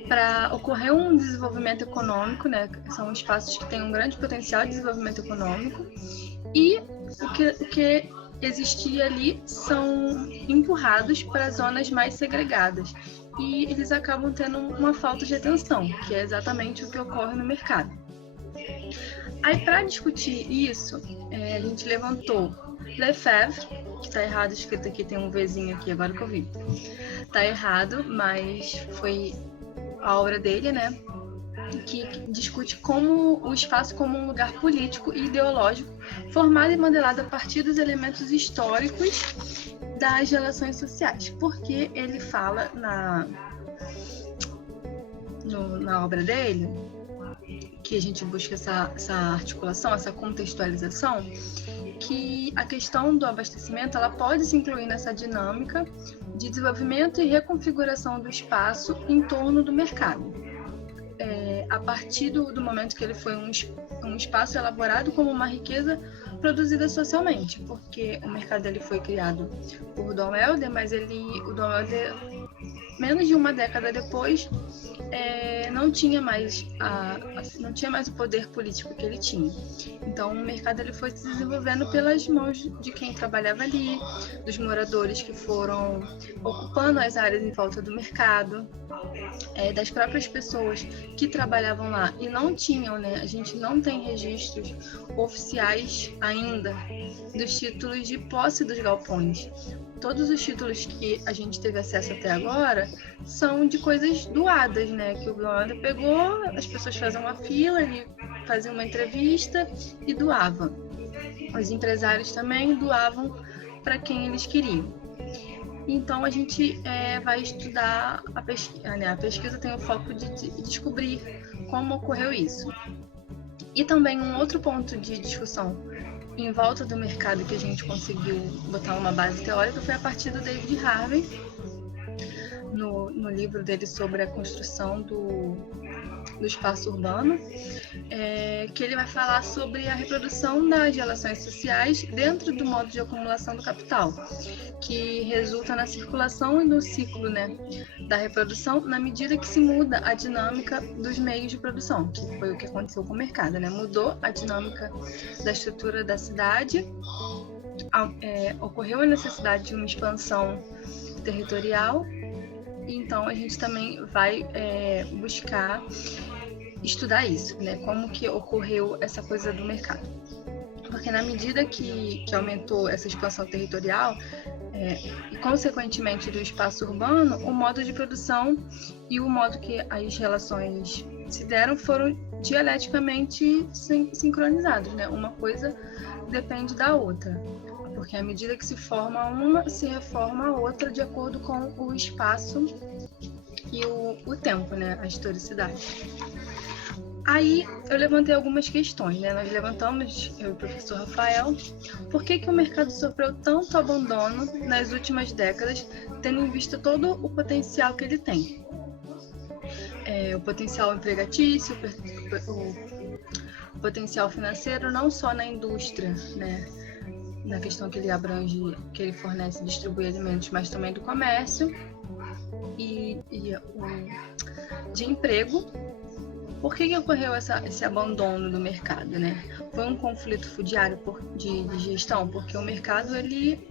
para ocorrer um desenvolvimento econômico, né? São espaços que têm um grande potencial de desenvolvimento econômico, e o que existia ali são empurrados para zonas mais segregadas, e eles acabam tendo uma falta de atenção, que é exatamente o que ocorre no mercado. Aí, para discutir isso, a gente levantou Lefebvre, que está errado escrito aqui, tem um Vzinho aqui, agora que eu vi. Está errado, mas foi a obra dele, né? Que discute como o espaço como um lugar político e ideológico formado e modelado a partir dos elementos históricos das relações sociais. Porque ele fala na obra dele, que a gente busca essa articulação, essa contextualização, que a questão do abastecimento ela pode se incluir nessa dinâmica de desenvolvimento e reconfiguração do espaço em torno do mercado. A partir do momento que ele foi um espaço elaborado como uma riqueza produzida socialmente, porque o mercado ele foi criado por Dom Helder, mas o Dom Helder, menos de uma década depois, não tinha mais o poder político que ele tinha. Então o mercado ele foi se desenvolvendo pelas mãos de quem trabalhava ali, dos moradores que foram ocupando as áreas em volta do mercado, das próprias pessoas que trabalhavam lá e não tinham, né? A gente não tem registros oficiais ainda dos títulos de posse dos galpões. Todos os títulos que a gente teve acesso até agora são de coisas doadas, né? Que o Blonder pegou, as pessoas faziam uma fila, ele fazia uma entrevista e doava. Os empresários também doavam para quem eles queriam. Então a gente vai estudar a pesquisa, né? A pesquisa tem o foco de descobrir como ocorreu isso. E também um outro ponto de discussão em volta do mercado que a gente conseguiu botar uma base teórica foi a partir do David Harvey, no livro dele sobre a construção do espaço urbano, que ele vai falar sobre a reprodução das relações sociais dentro do modo de acumulação do capital, que resulta na circulação e no ciclo, né, da reprodução, na medida que se muda a dinâmica dos meios de produção, que foi o que aconteceu com o mercado, né? Mudou a dinâmica da estrutura da cidade, ocorreu a necessidade de uma expansão territorial. Então, a gente também vai buscar estudar isso, né? Como que ocorreu essa coisa do mercado. Porque na medida que aumentou essa expansão territorial, e consequentemente do espaço urbano, o modo de produção e o modo que as relações se deram foram dialeticamente sincronizados, né? Uma coisa depende da outra. Porque à medida que se forma uma, se reforma a outra de acordo com o espaço e o tempo, né? A historicidade. Aí eu levantei algumas questões, né? Nós levantamos, eu e o professor Rafael, por que o mercado sofreu tanto abandono nas últimas décadas, tendo em vista todo o potencial que ele tem. O potencial empregatício, o potencial financeiro, não só na indústria, né? Na questão que ele abrange, que ele fornece e distribui alimentos, mas também do comércio e de emprego. Por que ocorreu esse abandono do mercado, né? Foi um conflito fundiário de gestão, porque o mercado ele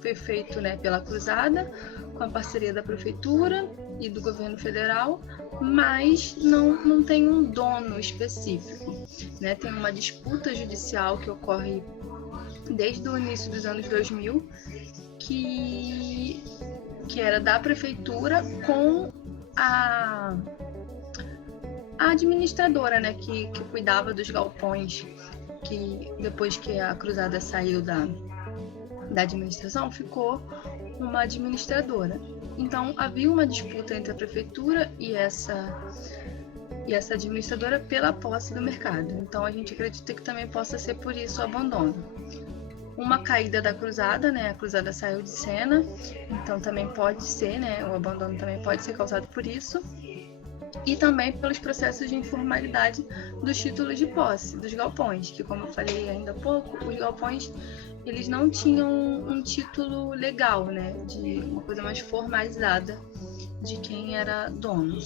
foi feito, né, pela Cruzada, com a parceria da prefeitura e do governo federal, mas não tem um dono específico, né? Tem uma disputa judicial que ocorre desde o início dos anos 2000, que era da prefeitura com a administradora, né, que cuidava dos galpões, que depois que a Cruzada saiu da administração, ficou uma administradora. Então, havia uma disputa entre a prefeitura e essa administradora pela posse do mercado. Então, a gente acredita que também possa ser por isso o abandono. Uma caída da Cruzada, né? A Cruzada saiu de cena, então também pode ser, né? O abandono também pode ser causado por isso. E também pelos processos de informalidade dos títulos de posse, dos galpões, que, como eu falei ainda há pouco, os galpões eles não tinham um título legal, né? De uma coisa mais formalizada de quem era dono.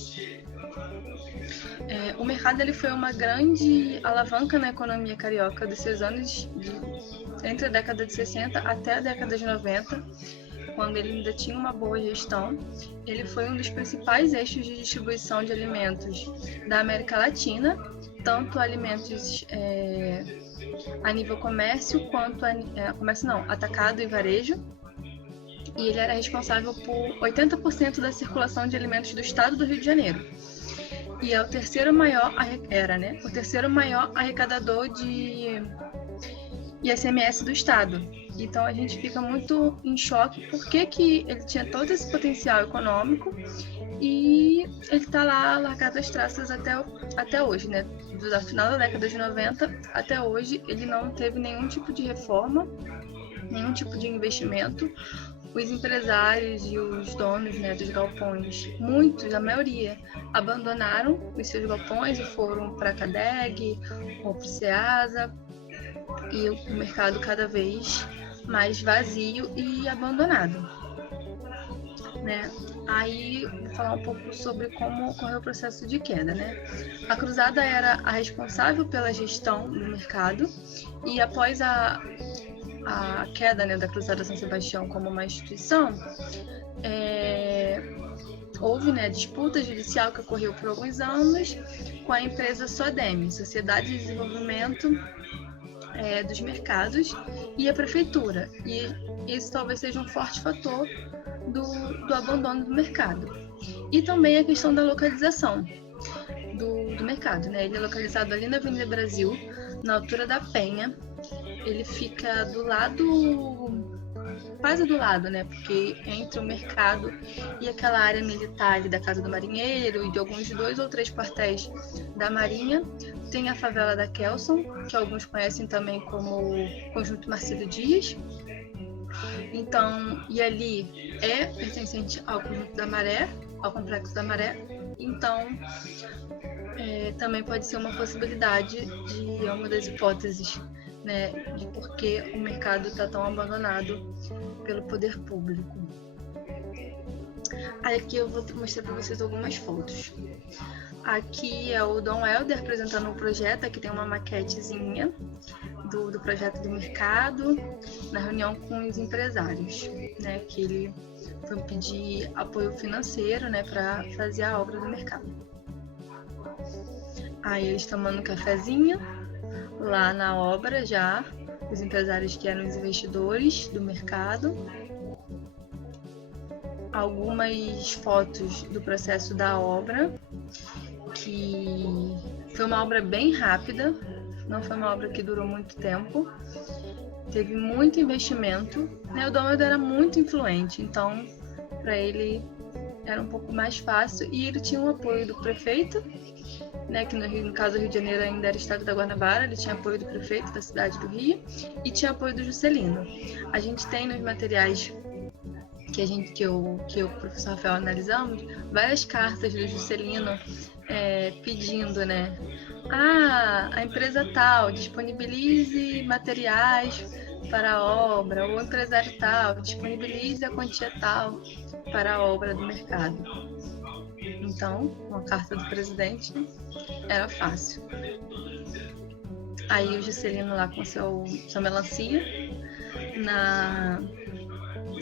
O mercado ele foi uma grande alavanca na economia carioca dos seus anos entre a década de 60 até a década de 90, quando ele ainda tinha uma boa gestão. Ele foi um dos principais eixos de distribuição de alimentos da América Latina, tanto alimentos a nível comércio quanto atacado e varejo. E ele era responsável por 80% da circulação de alimentos do estado do Rio de Janeiro. E é o terceiro maior arrecadador de ICMS do estado. Então a gente fica muito em choque porque que ele tinha todo esse potencial econômico e ele está lá largado as traças até hoje, né? Do final da década de 90 até hoje ele não teve nenhum tipo de reforma, nenhum tipo de investimento. Os empresários e os donos, né, dos galpões, muitos, a maioria, abandonaram os seus galpões e foram para a CADEG ou para o SEASA, e o mercado cada vez mais vazio e abandonado, né? Aí vou falar um pouco sobre como ocorreu o processo de queda, né? A Cruzada era a responsável pela gestão do mercado e após a queda, né, da Cruzada São Sebastião como uma instituição, houve, né, disputa judicial que ocorreu por alguns anos com a empresa SODEM, Sociedade de Desenvolvimento dos Mercados, e a prefeitura. E isso talvez seja um forte fator do abandono do mercado. E também a questão da localização do mercado, né? Ele é localizado ali na Avenida Brasil, na altura da Penha. Ele fica do lado quase do lado, né? Porque entre o mercado e aquela área militar ali da Casa do Marinheiro e de alguns 2 ou 3 quartéis da Marinha, tem a favela da Kelson, que alguns conhecem também como Conjunto Marcílio Dias. Então, e ali é pertencente ao Conjunto da Maré, ao Complexo da Maré. Então, também pode ser uma possibilidade de uma das hipóteses, né, de por que o mercado está tão abandonado pelo poder público. Aí aqui eu vou mostrar para vocês algumas fotos. Aqui é o Dom Helder apresentando o projeto. Aqui tem uma maquetezinha do projeto do mercado, na reunião com os empresários, né, que ele foi pedir apoio financeiro, né, para fazer a obra do mercado. Aí eles tomando um cafezinho lá na obra já, os empresários que eram os investidores do mercado. Algumas fotos do processo da obra, que foi uma obra bem rápida, não foi uma obra que durou muito tempo, teve muito investimento, né? O Dom Helder era muito influente, então para ele era um pouco mais fácil, e ele tinha o apoio do prefeito, né, que no caso do Rio de Janeiro ainda era estado da Guanabara, ele tinha apoio do prefeito da cidade do Rio e tinha apoio do Juscelino. A gente tem nos materiais que eu e o professor Rafael analisamos, várias cartas do Juscelino pedindo, né, a empresa tal disponibilize materiais para a obra, ou o empresário tal disponibilize a quantia tal para a obra do mercado. Então, uma carta do presidente era fácil. Aí o Juscelino lá com sua melancia,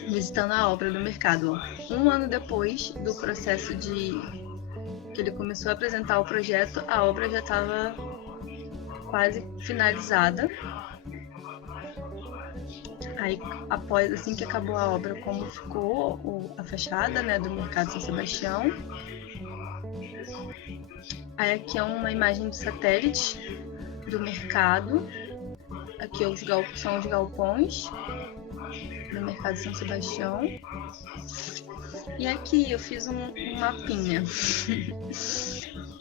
visitando a obra do mercado. 1 ano depois do processo que ele começou a apresentar o projeto, a obra já estava quase finalizada. Aí, após, assim que acabou a obra, como ficou a fachada, né, do Mercado São Sebastião. Aí aqui é uma imagem de satélite do mercado. Aqui são os galpões do Mercado São Sebastião. E aqui eu fiz um mapinha.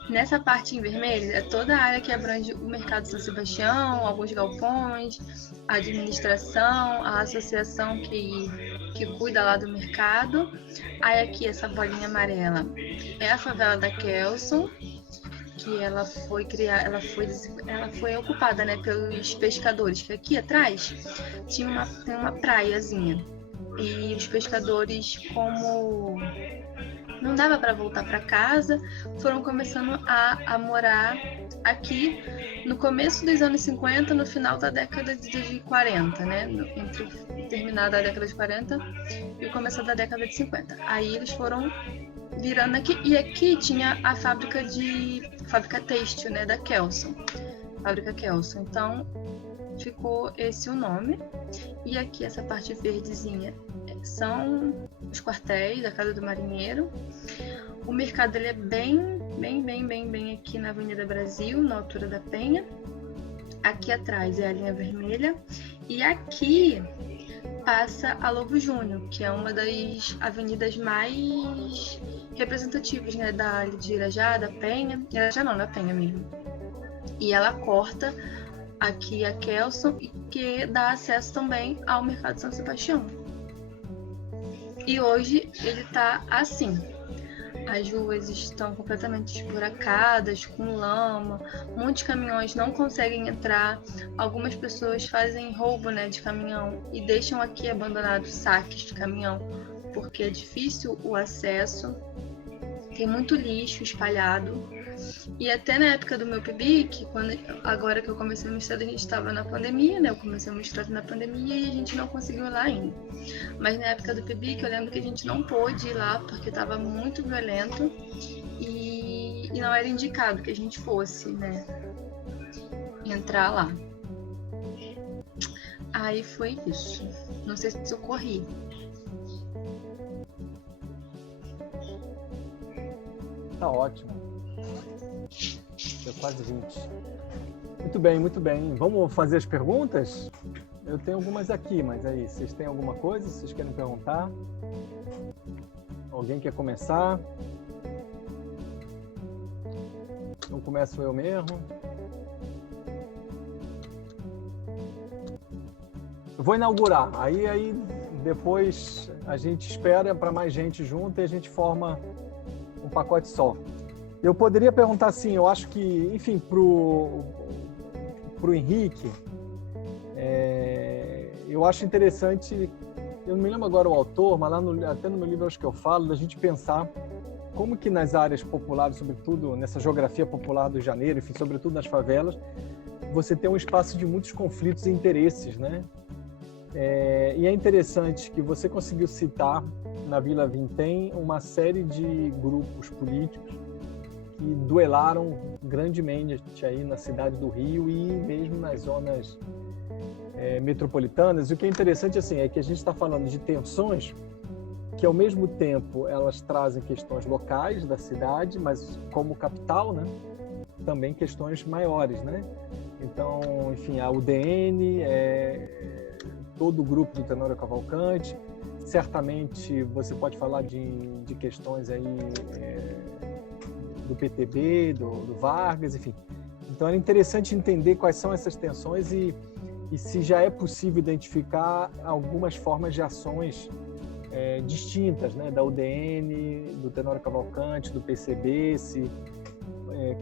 Nessa parte em vermelho é toda a área que abrange o Mercado São Sebastião, alguns galpões, a administração, a associação que cuida lá do mercado. Aí aqui essa bolinha amarela é a favela da Kelson, que ela foi ocupada, né, pelos pescadores, que aqui atrás tem uma praiazinha. E os pescadores, como não dava para voltar para casa, foram começando a morar aqui no começo dos anos 50, no final da década de 40, né? Entre terminar da década de 40 e o começo da década de 50. Aí eles foram virando aqui, e aqui tinha a fábrica têxtil, né, da Kelson, fábrica Kelson. Então ficou esse o nome. E aqui essa parte verdezinha são os quartéis da Casa do Marinheiro. O mercado ele é bem aqui na Avenida Brasil, na altura da Penha. Aqui atrás é a linha vermelha. E aqui passa a Lobo Júnior, que é uma das avenidas mais representativas, né, da Irajá, da Penha. Irajá não, da Penha mesmo. E ela corta aqui a Kelson, e que dá acesso também ao Mercado São Sebastião. E hoje ele está assim. As ruas estão completamente esburacadas, com lama, muitos caminhões não conseguem entrar, algumas pessoas fazem roubo, né, de caminhão e deixam aqui abandonados saques de caminhão, porque é difícil o acesso, tem muito lixo espalhado. E até na época do meu PIBIC, agora que eu comecei o mestrado, a gente estava na pandemia, né? Eu comecei o mestrado na pandemia e a gente não conseguiu ir lá ainda. Mas na época do PIBIC, eu lembro que a gente não pôde ir lá porque estava muito violento e não era indicado que a gente fosse, né, entrar lá. Aí foi isso. Não sei se eu corri. Tá ótimo. Deu quase 20. Muito bem, muito bem. Vamos fazer as perguntas? Eu tenho algumas aqui, mas aí, vocês têm alguma coisa? Vocês querem perguntar? Alguém quer começar? Então começo eu mesmo. Eu vou inaugurar. Aí depois a gente espera para mais gente junto e a gente forma um pacote só. Eu poderia perguntar assim, eu acho que, enfim, pro Henrique, eu acho interessante, eu não me lembro agora o autor, mas lá até no meu livro acho que eu falo, da gente pensar como que nas áreas populares, sobretudo nessa geografia popular do Rio de Janeiro, enfim, sobretudo nas favelas, você tem um espaço de muitos conflitos e interesses, né? E é interessante que você conseguiu citar na Vila Vintém uma série de grupos políticos que duelaram grandemente aí na cidade do Rio e mesmo nas zonas metropolitanas. E o que é interessante assim, é que a gente está falando de tensões que, ao mesmo tempo, elas trazem questões locais da cidade, mas como capital, né, também questões maiores, né? Então, enfim, a UDN, todo o grupo do Tenório Cavalcante, certamente você pode falar de questões aí do PTB, do Vargas, enfim. Então era interessante entender quais são essas tensões e se já é possível identificar algumas formas de ações distintas, né, da UDN, do Tenório Cavalcante, do PCB,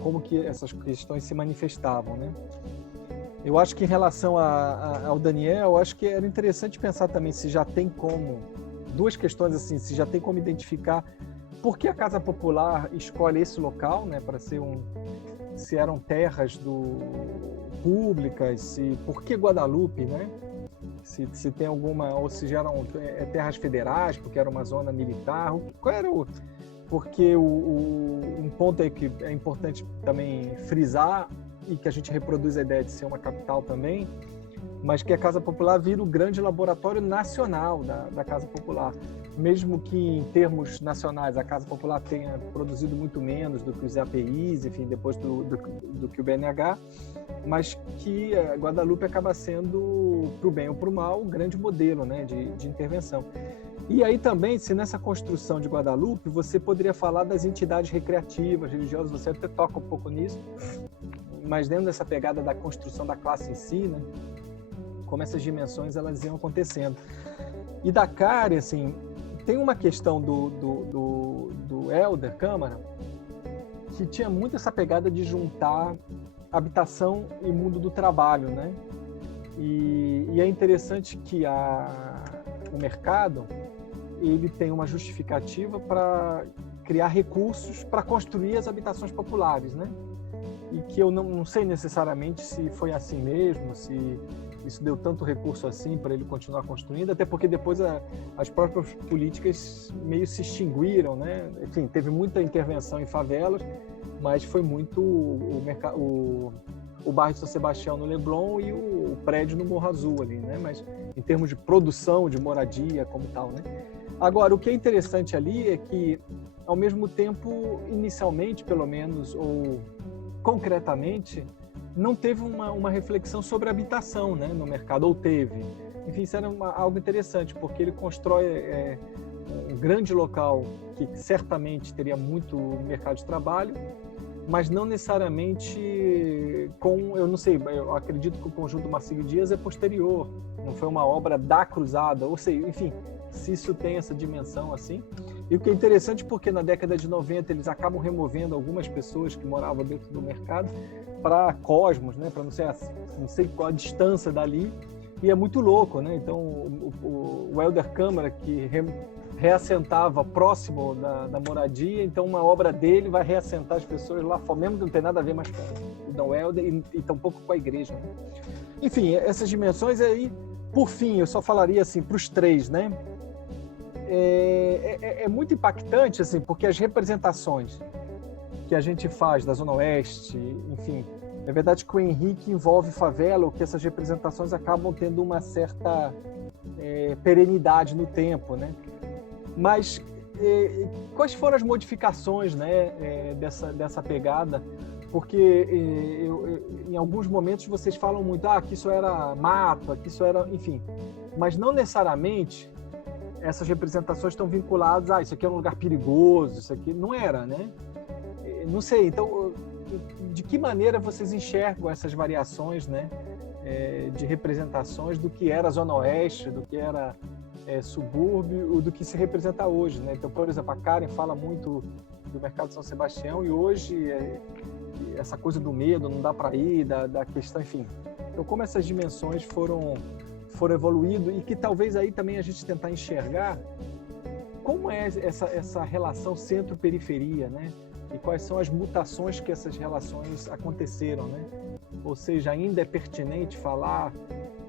como que essas questões se manifestavam, né? Eu acho que em relação ao Daniel, eu acho que era interessante pensar também se já tem como, duas questões assim, se já tem como identificar por que a Casa Popular escolhe esse local, né, para ser se eram terras públicas, por que Guadalupe, né? Se tem alguma, ou se já eram terras federais, porque era uma zona militar, qual era porque um ponto aí que é importante também frisar, e que a gente reproduz a ideia de ser uma capital também, mas que a Casa Popular vira o grande laboratório nacional da Casa Popular. Mesmo que em termos nacionais a Casa Popular tenha produzido muito menos do que os APIs, enfim, depois do que o BNH, mas que Guadalupe acaba sendo, para o bem ou para o mal, o grande modelo, né, de intervenção. E aí também, se nessa construção de Guadalupe, você poderia falar das entidades recreativas, religiosas, você até toca um pouco nisso, mas dentro dessa pegada da construção da classe em si, né, como essas dimensões elas iam acontecendo. E da CARE, assim, tem uma questão do Helder Câmara que tinha muito essa pegada de juntar habitação e mundo do trabalho, né? E é interessante que o mercado ele tem uma justificativa para criar recursos para construir as habitações populares, né? E que eu não sei necessariamente se foi assim mesmo, se isso deu tanto recurso assim para ele continuar construindo, até porque depois as próprias políticas meio se extinguiram, né? Enfim, teve muita intervenção em favelas, mas foi muito o bairro de São Sebastião no Leblon e o prédio no Morro Azul ali, né? Mas em termos de produção de moradia como tal, né? Agora, o que é interessante ali é que, ao mesmo tempo, inicialmente, pelo menos, ou concretamente, não teve uma reflexão sobre habitação, né, no mercado, ou teve. Enfim, isso era algo interessante, porque ele constrói um grande local que certamente teria muito mercado de trabalho, mas não necessariamente eu não sei, eu acredito que o conjunto Marcílio Dias é posterior, não foi uma obra da Cruzada, ou seja, enfim, se isso tem essa dimensão assim. E o que é interessante porque na década de 90 eles acabam removendo algumas pessoas que moravam dentro do mercado para Cosmos, né, para não sei qual a distância dali, e é muito louco, né? Então o Helder Câmara, que reassentava próximo da moradia, então uma obra dele vai reassentar as pessoas lá, mesmo que não tem nada a ver mais com o Dom Helder e tampouco com a igreja, né? Enfim, essas dimensões aí, por fim, eu só falaria assim para os três, né? É muito impactante, assim, porque as representações que a gente faz da Zona Oeste, enfim, é verdade que o Henrique envolve favela, ou que essas representações acabam tendo uma certa perenidade no tempo, né? Mas quais foram as modificações, né, dessa pegada porque em alguns momentos vocês falam muito, que isso era mato, que isso era, enfim, mas não necessariamente essas representações estão vinculadas, isso aqui é um lugar perigoso, isso aqui não era, né? Não sei, então, de que maneira vocês enxergam essas variações, né, de representações do que era Zona Oeste, do que era subúrbio, do que se representa hoje, né? Então, por exemplo, a Karen fala muito do Mercado de São Sebastião e hoje essa coisa do medo, não dá para ir, da questão, enfim. Então, como essas dimensões foram evoluindo e que talvez aí também a gente tentar enxergar como é essa relação centro-periferia, né? E quais são as mutações que essas relações aconteceram, né? Ou seja, ainda é pertinente falar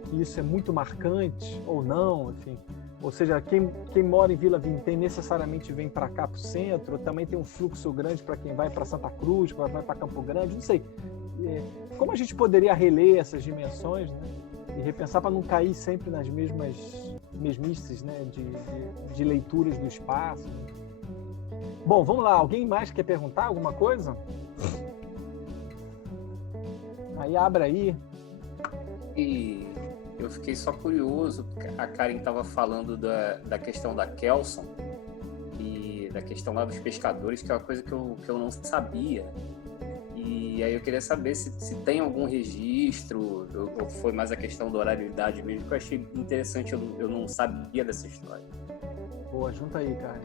que isso é muito marcante ou não, enfim. Ou seja, quem mora em Vila Vintém necessariamente vem para cá, para o centro, também tem um fluxo grande para quem vai para Santa Cruz, vai para Campo Grande, não sei. Como a gente poderia reler essas dimensões, né? E repensar para não cair sempre nas mesmices, né? de leituras do espaço. Bom, vamos lá. Alguém mais quer perguntar alguma coisa? Aí abre aí. E eu fiquei só curioso, a Karen estava falando da questão da Kelson e da questão lá dos pescadores, que é uma coisa que eu não sabia. E aí eu queria saber se tem algum registro, ou foi mais a questão da oralidade mesmo, que eu achei interessante, eu não sabia dessa história. Boa, junta aí, Karen.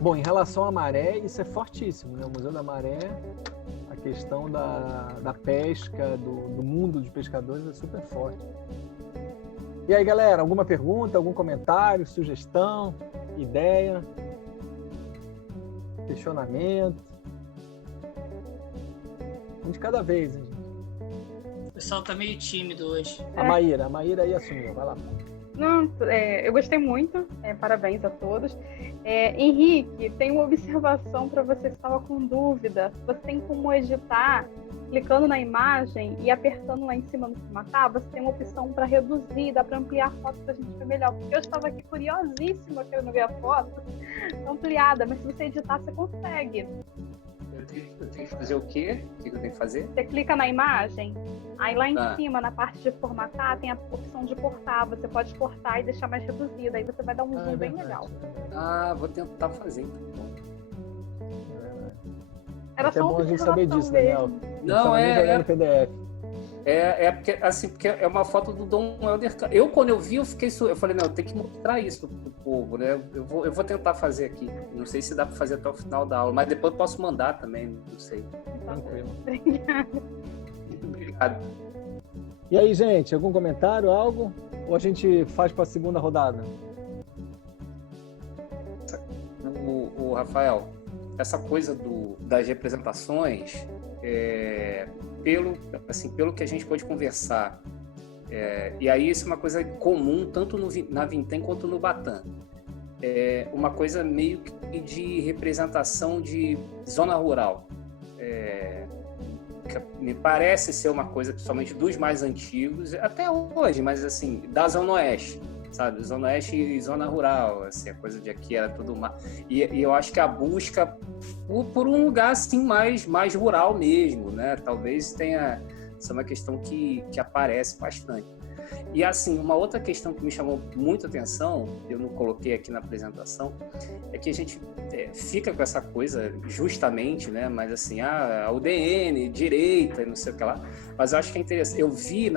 Bom, em relação à maré, isso é fortíssimo, né? O Museu da Maré, a questão da pesca, do mundo de pescadores é super forte. E aí, galera, alguma pergunta, algum comentário, sugestão, ideia, questionamento? Um de cada vez, hein, gente? O pessoal tá meio tímido hoje. A Maíra aí assumiu, vai lá. Não, eu gostei muito, parabéns a todos. Henrique, tem uma observação para você que estava com dúvida. Você tem como editar, clicando na imagem e apertando lá em cima no formatar, você tem uma opção para reduzir, dá para ampliar a foto para a gente ver melhor. Porque eu estava aqui curiosíssima querendo ver a foto ampliada, mas se você editar, você consegue. Eu tenho que fazer o quê? O que eu tenho que fazer? Você clica na imagem, aí lá em cima, na parte de formatar, tem a opção de cortar. Você pode cortar e deixar mais reduzida. Aí você vai dar um zoom bem legal. Vou tentar fazer então. Era até só uma bom a gente saber disso, mesmo. Daniel. Não, no PDF. Porque é uma foto do Dom Helder. Eu, quando eu vi, eu falei, não, eu tenho que mostrar isso pro povo, né? Eu vou tentar fazer aqui. Não sei se dá para fazer até o final da aula, mas depois eu posso mandar também, não sei. Tranquilo. Obrigado. E aí, gente, algum comentário, algo? Ou a gente faz para a segunda rodada? O Rafael, essa coisa das representações, pelo que a gente pode conversar, e aí isso é uma coisa comum tanto na Vintém quanto no Batã, uma coisa meio que de representação de zona rural, que me parece ser uma coisa principalmente dos mais antigos, até hoje, mas assim, da Zona Oeste, sabe? Zona Oeste e Zona Rural, assim, a coisa de aqui era tudo e eu acho que a busca por um lugar assim mais rural mesmo, né? Talvez tenha essa é uma questão que aparece bastante. E assim, uma outra questão que me chamou muita atenção, eu não coloquei aqui na apresentação, é que a gente fica com essa coisa justamente, né? Mas assim, a UDN, direita e não sei o que lá, mas eu acho que é interessante. Eu vi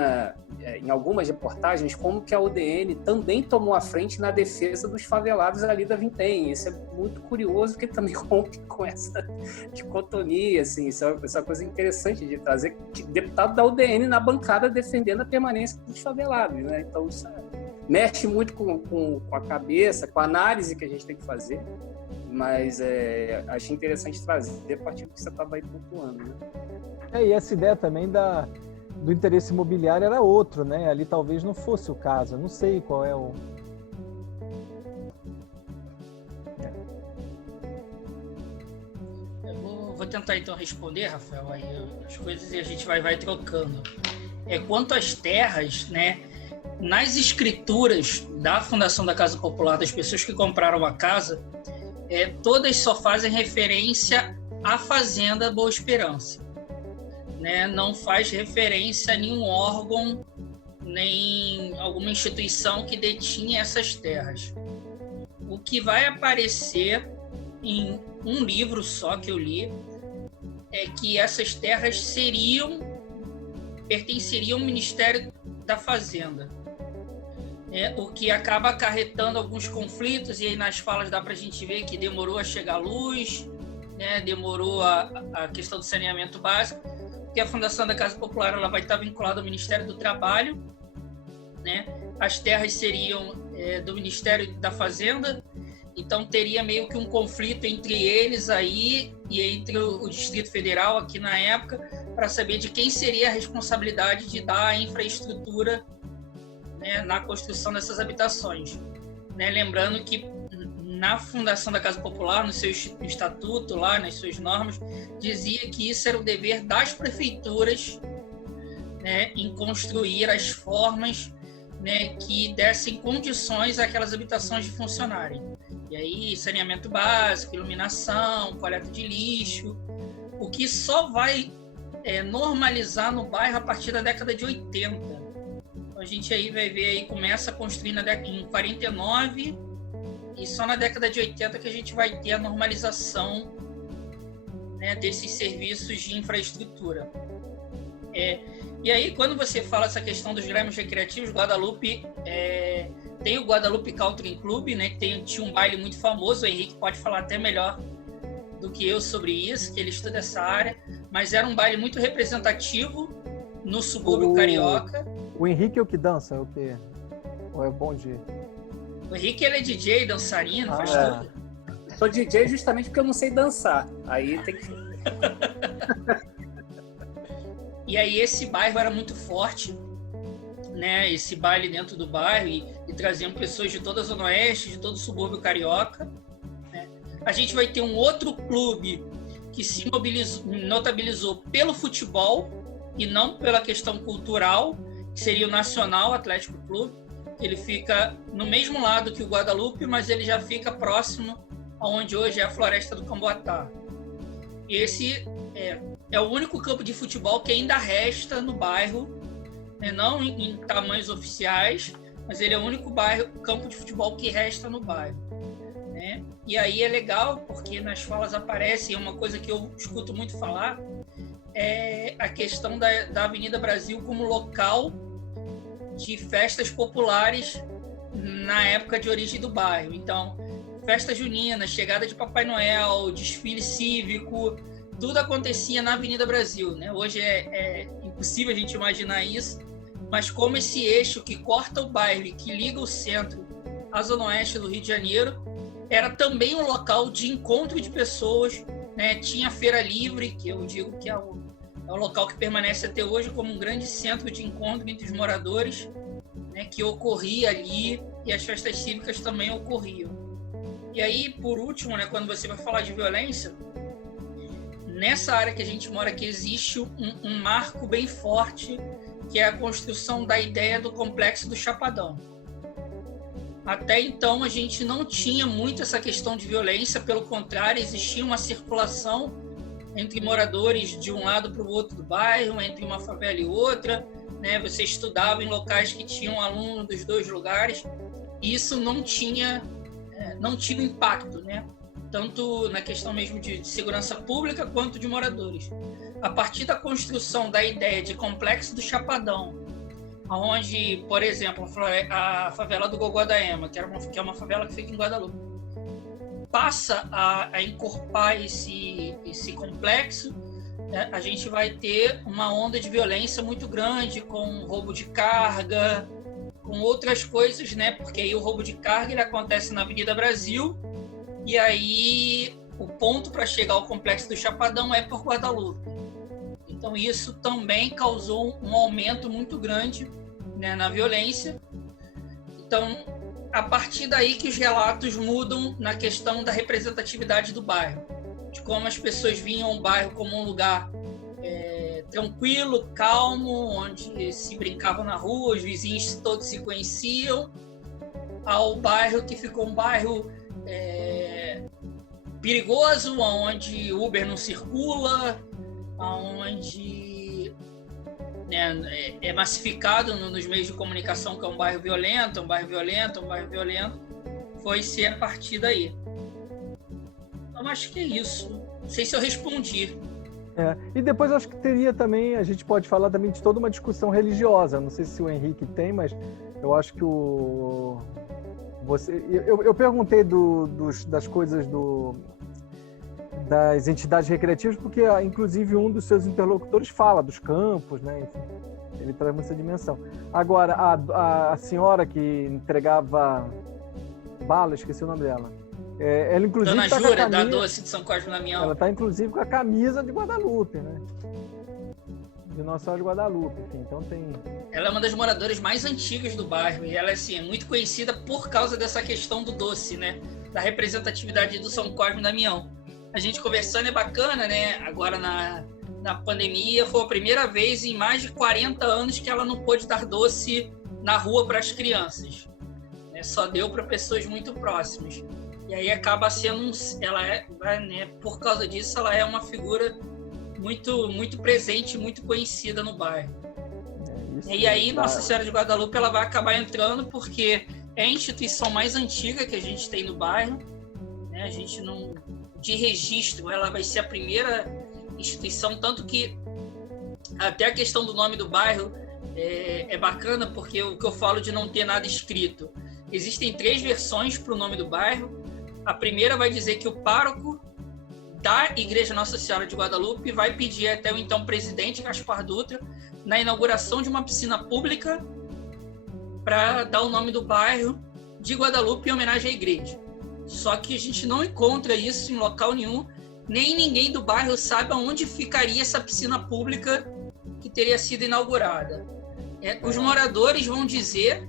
em algumas reportagens como que a UDN também tomou a frente na defesa dos favelados ali da Vintém. Isso é muito curioso, porque também rompe com essa dicotomia, assim, isso é uma coisa interessante de trazer deputado da UDN na bancada defendendo a permanência dos favelados, né? Então isso mexe muito com a cabeça, com a análise que a gente tem que fazer, mas achei interessante trazer a partir do que você estava aí pontuando, né? E essa ideia também do interesse imobiliário era outro, né? Ali talvez não fosse o caso, eu não sei qual é o... Eu vou tentar então responder, Rafael, aí as coisas e a gente vai trocando. Quanto às terras, né? Nas escrituras da Fundação da Casa Popular, das pessoas que compraram a casa, todas só fazem referência à Fazenda Boa Esperança. né, não faz referência a nenhum órgão nem alguma instituição que detinha essas terras. O que vai aparecer em um livro só que eu li é que essas terras pertenceriam ao Ministério da Fazenda, o que acaba acarretando alguns conflitos, e aí nas falas dá para a gente ver que demorou a chegar à luz, né, demorou a questão do saneamento básico, porque a Fundação da Casa Popular ela vai estar vinculada ao Ministério do Trabalho, né? As terras seriam do Ministério da Fazenda, então teria meio que um conflito entre eles aí e entre o Distrito Federal aqui na época, para saber de quem seria a responsabilidade de dar a infraestrutura, né, na construção dessas habitações, né? Lembrando que na Fundação da Casa Popular, no seu estatuto, lá nas suas normas, dizia que isso era o dever das prefeituras, né, em construir as formas, né, que dessem condições àquelas habitações de funcionarem. E aí, saneamento básico, iluminação, coleta de lixo, o que só vai normalizar no bairro a partir da década de 80. Então, a gente aí vai ver, aí começa a construir em 49, e só na década de 80 que a gente vai ter a normalização, né, desses serviços de infraestrutura. E aí, quando você fala essa questão dos grêmios recreativos, Guadalupe tem o Guadalupe Country Club, né, que tinha um baile muito famoso. O Henrique pode falar até melhor do que eu sobre isso, que ele estuda essa área, mas era um baile muito representativo no subúrbio carioca. O Henrique é o que dança? É o que? Ou é bom de... O Henrique, ele é DJ, dançarino, faz tudo. Sou DJ justamente porque eu não sei dançar. Aí tem que... E aí esse bairro era muito forte, né? Esse baile dentro do bairro, e traziam pessoas de toda a Zona Oeste, de todo o subúrbio carioca, né? A gente vai ter um outro clube que se notabilizou pelo futebol e não pela questão cultural, que seria o Nacional Atlético Clube. Ele fica no mesmo lado que o Guadalupe, mas ele já fica próximo aonde hoje é a Floresta do Camboatá. E esse é o único campo de futebol que ainda resta no bairro, né? Não em tamanhos oficiais, mas ele é o único campo de futebol que resta no bairro, né? E aí é legal, porque nas falas aparece, é uma coisa que eu escuto muito falar, é a questão da Avenida Brasil como local de festas populares na época de origem do bairro. Então, festa junina, chegada de Papai Noel, desfile cívico, tudo acontecia na Avenida Brasil, né? Hoje é impossível a gente imaginar isso, mas como esse eixo que corta o bairro e que liga o centro à Zona Oeste do Rio de Janeiro, era também um local de encontro de pessoas, né? Tinha a Feira Livre, que eu digo que é o local que permanece até hoje como um grande centro de encontro entre os moradores, né, que ocorria ali, e as festas cívicas também ocorriam. E aí, por último, né, quando você vai falar de violência, nessa área que a gente mora aqui existe um marco bem forte, que é a construção da ideia do Complexo do Chapadão. Até então, a gente não tinha muito essa questão de violência, pelo contrário, existia uma circulação entre moradores de um lado para o outro do bairro, entre uma favela e outra, né? Você estudava em locais que tinham alunos dos dois lugares, e isso não tinha impacto, né? Tanto na questão mesmo de segurança pública quanto de moradores. A partir da construção da ideia de Complexo do Chapadão, onde, por exemplo, a favela do Gogó da Ema, que é uma favela que fica em Guadalupe, passa a encorpar esse complexo, né? A gente vai ter uma onda de violência muito grande, com roubo de carga, com outras coisas, né? Porque aí o roubo de carga ele acontece na Avenida Brasil, e aí o ponto para chegar ao Complexo do Chapadão é por Guadalupe. Então isso também causou um aumento muito grande, né, na violência. Então, a partir daí que os relatos mudam na questão da representatividade do bairro, de como as pessoas viam o bairro como um lugar tranquilo, calmo, onde se brincava na rua, os vizinhos todos se conheciam, ao bairro que ficou um bairro perigoso, onde Uber não circula, onde, né, é massificado nos meios de comunicação que é um bairro violento, foi ser a partir daí. Então, acho que é isso. Não sei se eu respondi. E depois acho que teria também, a gente pode falar também de toda uma discussão religiosa. Não sei se o Henrique tem, mas eu acho que eu perguntei das coisas das entidades recreativas, porque inclusive um dos seus interlocutores fala dos campos, né? Enfim, ele traz essa dimensão. Agora, a senhora que entregava bala, esqueci o nome dela. Ela inclusive Dona Jura, da Doce de São Cosme e Damião. Ela está inclusive com a camisa de Guadalupe, né? De Nossa Senhora de Guadalupe, enfim, então tem... Ela é uma das moradoras mais antigas do bairro e ela assim, é muito conhecida por causa dessa questão do doce, né? Da representatividade do São Cosme e Damião. A gente conversando é bacana, né? Agora na pandemia foi a primeira vez em mais de 40 anos que ela não pôde dar doce na rua para as crianças, né? Só deu para pessoas muito próximas. E aí acaba sendo né, por causa disso, ela é uma figura muito, muito presente, muito conhecida no bairro. E aí Nossa Senhora de Guadalupe ela vai acabar entrando porque é a instituição mais antiga que a gente tem no bairro, né? A gente não... De registro, ela vai ser a primeira instituição, tanto que até a questão do nome do bairro é bacana, porque o que eu falo de não ter nada escrito. Existem 3 versões para o nome do bairro. A primeira vai dizer que o pároco da Igreja Nossa Senhora de Guadalupe vai pedir até o então presidente Gaspar Dutra na inauguração de uma piscina pública para dar o nome do bairro de Guadalupe em homenagem à igreja. Só que a gente não encontra isso em local nenhum, nem ninguém do bairro sabe aonde ficaria essa piscina pública que teria sido inaugurada. Os moradores vão dizer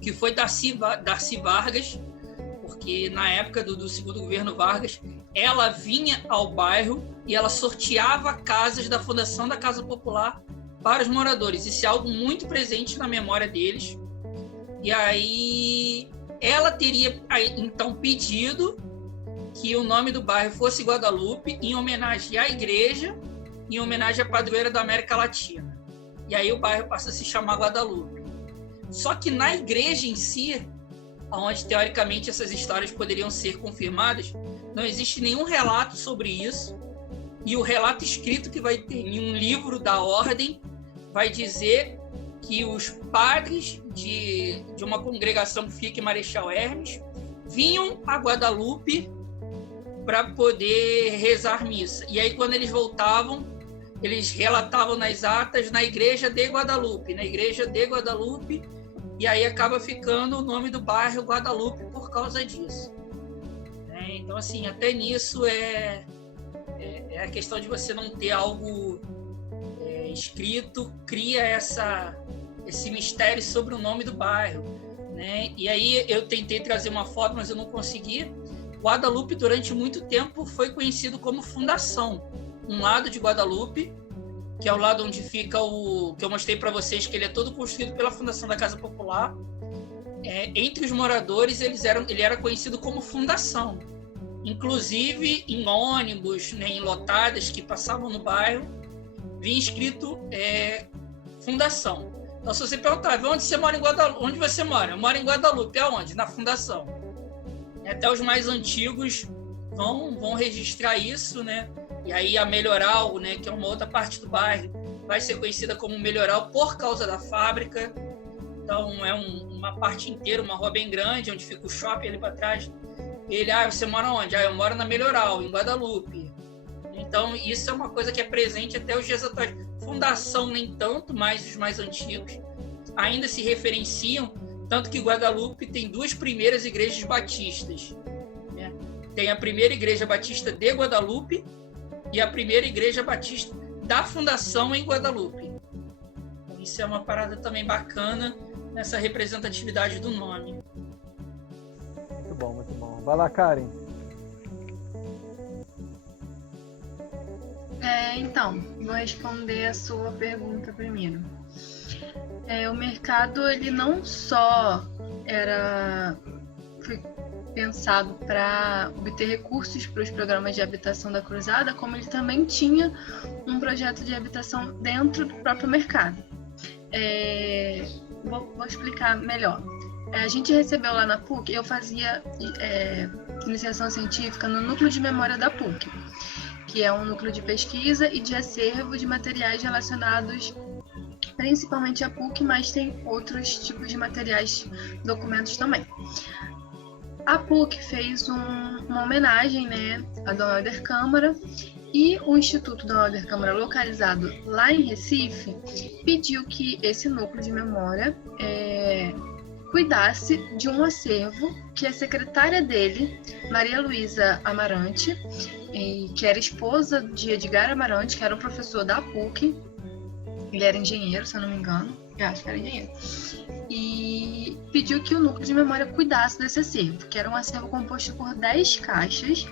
que foi Darcy Vargas, porque na época do segundo governo Vargas, ela vinha ao bairro e ela sorteava casas da Fundação da Casa Popular para os moradores. Isso é algo muito presente na memória deles. E aí ela teria então pedido que o nome do bairro fosse Guadalupe em homenagem à igreja, em homenagem à padroeira da América Latina. E aí o bairro passa a se chamar Guadalupe. Só que na igreja em si, onde teoricamente essas histórias poderiam ser confirmadas, não existe nenhum relato sobre isso. E o relato escrito que vai ter em um livro da ordem vai dizer que os padres de uma congregação que fica em Marechal Hermes vinham a Guadalupe para poder rezar missa. E aí, quando eles voltavam, eles relatavam nas atas na igreja de Guadalupe, e aí acaba ficando o nome do bairro Guadalupe por causa disso. Então, assim, até nisso é a questão de você não ter algo escrito, cria esse mistério sobre o nome do bairro, né? E aí eu tentei trazer uma foto, mas eu não consegui. Guadalupe, durante muito tempo, foi conhecido como Fundação. Um lado de Guadalupe, que é o lado onde fica o que eu mostrei para vocês, que ele é todo construído pela Fundação da Casa Popular. Entre os moradores, ele era conhecido como Fundação. Inclusive, em ônibus, né, em lotadas que passavam no bairro, vinha escrito Fundação. Então, se você perguntar, onde você mora em Guadalupe? Onde você mora? Eu moro em Guadalupe. Aonde? Na Fundação. Até os mais antigos vão registrar isso, né? E aí a Melhoral, né, que é uma outra parte do bairro, vai ser conhecida como Melhoral por causa da fábrica. Então, é uma parte inteira, uma rua bem grande, onde fica o shopping ali para trás. Ele, você mora onde? Eu moro na Melhoral, em Guadalupe. Então, isso é uma coisa que é presente até os dias atuais. Fundação, nem tanto, mas os mais antigos ainda se referenciam, tanto que Guadalupe tem 2 primeiras igrejas batistas, né? Tem a primeira igreja batista de Guadalupe e a primeira igreja batista da Fundação em Guadalupe. Então, isso é uma parada também bacana nessa representatividade do nome. Muito bom, muito bom. Vai lá, Karen. Então, vou responder a sua pergunta primeiro. O mercado, ele não só foi pensado para obter recursos para os programas de habitação da Cruzada, como ele também tinha um projeto de habitação dentro do próprio mercado. Vou explicar melhor. A gente recebeu lá na PUC, eu fazia iniciação científica no núcleo de memória da PUC, que é um núcleo de pesquisa e de acervo de materiais relacionados principalmente à PUC, mas tem outros tipos de materiais, documentos também. A PUC fez uma homenagem, né, a Dom Helder Câmara, e o Instituto Dom Helder Câmara, localizado lá em Recife, pediu que esse núcleo de memória cuidasse de um acervo que a secretária dele, Maria Luísa Amarante, que era esposa de Edgar Amarante, que era um professor da PUC, ele era engenheiro, se eu não me engano, eu acho que era engenheiro, e pediu que o núcleo de memória cuidasse desse acervo, que era um acervo composto por 10 caixas,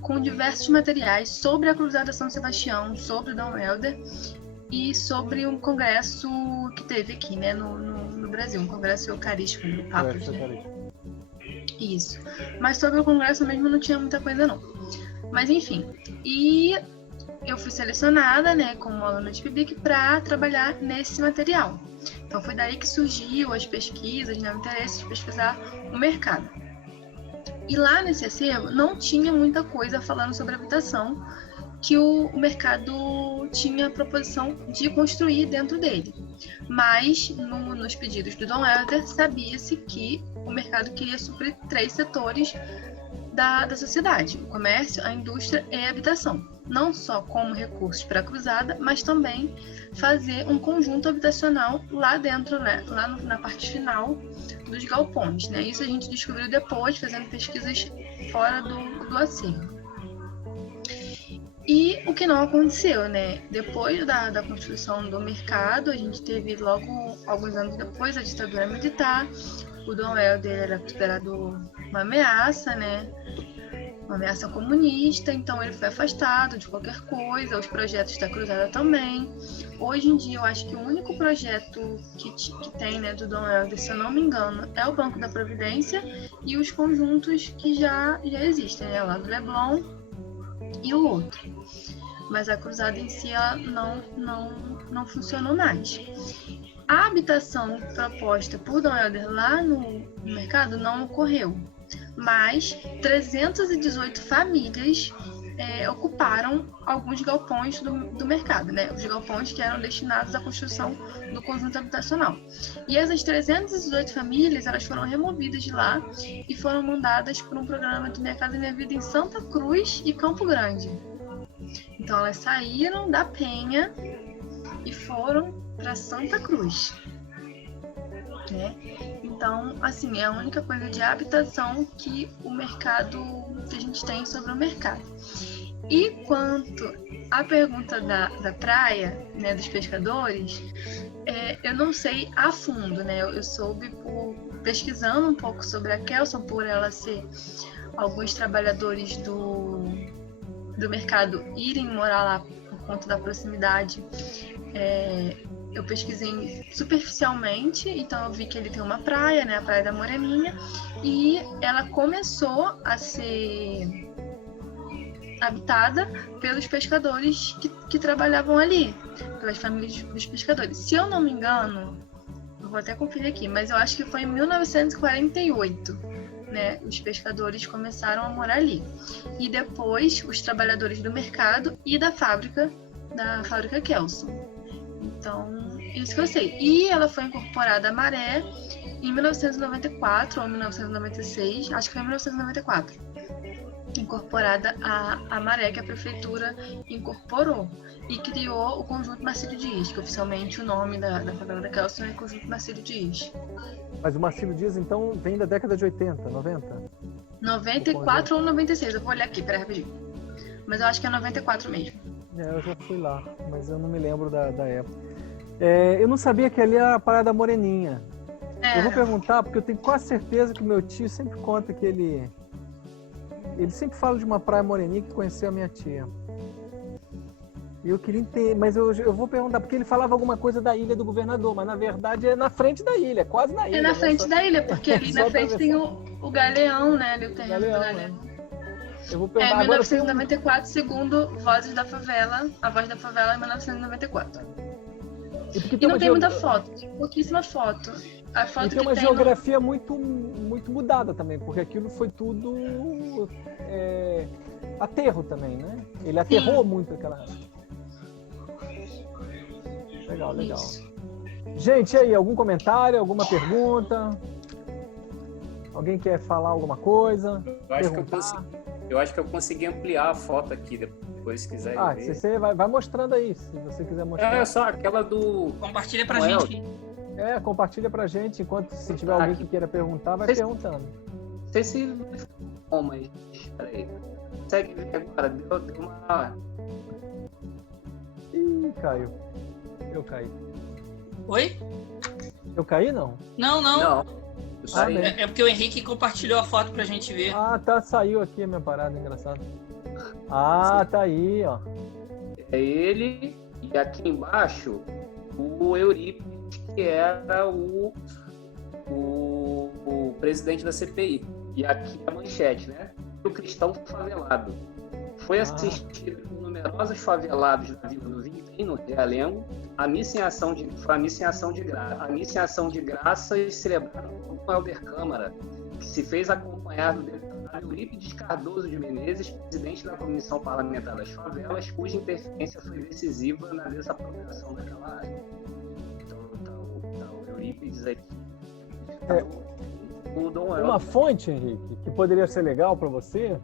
com diversos materiais sobre a Cruzada São Sebastião, sobre Dom Helder e sobre um congresso que teve aqui, né, no Brasil, um congresso eucarístico do Papa. Né? Isso. Mas sobre o congresso mesmo não tinha muita coisa não. Mas enfim, e eu fui selecionada, né, como aluna de PIBIC para trabalhar nesse material. Então foi daí que surgiu as pesquisas, né, o interesse de pesquisar o mercado. E lá nesse acervo não tinha muita coisa falando sobre habitação que o mercado tinha a proposição de construir dentro dele. Mas nos pedidos do Dom Helder sabia-se que o mercado queria suprir 3 setores da sociedade: o comércio, a indústria e a habitação. Não só como recursos para a cruzada, mas também fazer um conjunto habitacional lá dentro, né, lá na parte final dos galpões. Né? Isso a gente descobriu depois, fazendo pesquisas fora do acervo. E o que não aconteceu, né? Depois da construção do mercado, a gente teve logo, alguns anos depois, a ditadura militar. O Dom Helder era considerado uma ameaça, né? Uma ameaça comunista, então ele foi afastado de qualquer coisa, os projetos da Cruzada também. Hoje em dia, eu acho que o único projeto que tem, né, do Dom Helder, se eu não me engano, é o Banco da Providência e os conjuntos que já existem, né? Lá do Leblon e o outro. Mas a Cruzada em si ela não funcionou mais. A habitação proposta por Dom Helder lá no mercado não ocorreu, mas 318 famílias ocuparam alguns galpões do mercado, né? Os galpões que eram destinados à construção do conjunto habitacional. E essas 318 famílias, elas foram removidas de lá e foram mandadas por um programa do Mercado Minha Vida em Santa Cruz e Campo Grande. Então elas saíram da Penha e foram para Santa Cruz. Né? Então, assim, é a única coisa de habitação que a gente tem sobre o mercado. E quanto à pergunta da praia, né, dos pescadores, eu não sei a fundo, né? Eu soube pesquisando um pouco sobre a Kelson, por ela ser alguns trabalhadores do mercado irem morar lá por conta da proximidade. Eu pesquisei superficialmente, então eu vi que ele tem uma praia, né, a Praia da Moreninha, e ela começou a ser habitada pelos pescadores que trabalhavam ali, pelas famílias dos pescadores. Se eu não me engano, eu vou até conferir aqui, mas eu acho que foi em 1948, né, os pescadores começaram a morar ali. E depois os trabalhadores do mercado e da fábrica Kelson. Então, isso que eu sei. E ela foi incorporada à Maré em 1994 ou 1996, acho que foi em 1994. Incorporada à Maré, que a prefeitura incorporou. E criou o Conjunto Marcílio Dias, que oficialmente o nome da favela da Kelson é Conjunto Marcílio Dias. Mas o Marcílio Dias, então, vem da década de 80, 90? 94 ou 96, eu vou olhar aqui, peraí, rapidinho. Mas eu acho que é 94 mesmo. Eu já fui lá, mas eu não me lembro da época. Eu não sabia que ali era a Praia da Moreninha. Eu vou perguntar, porque eu tenho quase certeza que meu tio sempre conta que ele sempre fala de uma praia moreninha que conheceu a minha tia. E eu queria entender, mas eu vou perguntar, porque ele falava alguma coisa da Ilha do Governador, mas na verdade é na frente da ilha, quase na ilha. É na frente da ilha, porque ali na frente tem o Galeão, né? Ali o terreno do Galeão. Eu vou É perguntar agora. 1994, segundo Vozes da Favela. A Voz da Favela é 1994. E não tem muita foto, tem pouquíssima foto. A foto E tem uma geografia muito mudada também, porque aquilo foi tudo aterro também, né? Ele aterrou muito aquela área. Legal. Isso. Gente, e aí, algum comentário, alguma pergunta? Alguém quer falar alguma coisa? Eu acho que eu consegui ampliar a foto aqui, depois se quiser ver. Você vai mostrando aí, se você quiser mostrar. É só aquela do... Compartilha pra gente. Compartilha pra gente, enquanto se tiver alguém que queira perguntar, vai perguntando. Não sei se... Bom, mas... Peraí. Consegue ver agora? Deu uma... Ih, caiu. Eu caí. Oi? Eu caí, não? Não. Bem. É porque o Henrique compartilhou a foto pra gente ver. Ah, tá. Saiu aqui a minha parada, engraçado. Ah, tá aí, ó. É ele, e aqui embaixo, o Eurípides, que era o presidente da CPI. E aqui a manchete, né? O cristão favelado. Foi assistido por numerosos favelados da Vila do Vintém, no Realengo, a missa em ação de graças celebrada com Helder Câmara, que se fez acompanhar do deputado Eurípides Cardoso de Menezes, presidente da Comissão Parlamentar das Favelas, cuja interferência foi decisiva na desapropriação daquela área. Então, tá o Eurípides aqui. O Dom Helder. Uma fonte, Henrique, que poderia ser legal para você,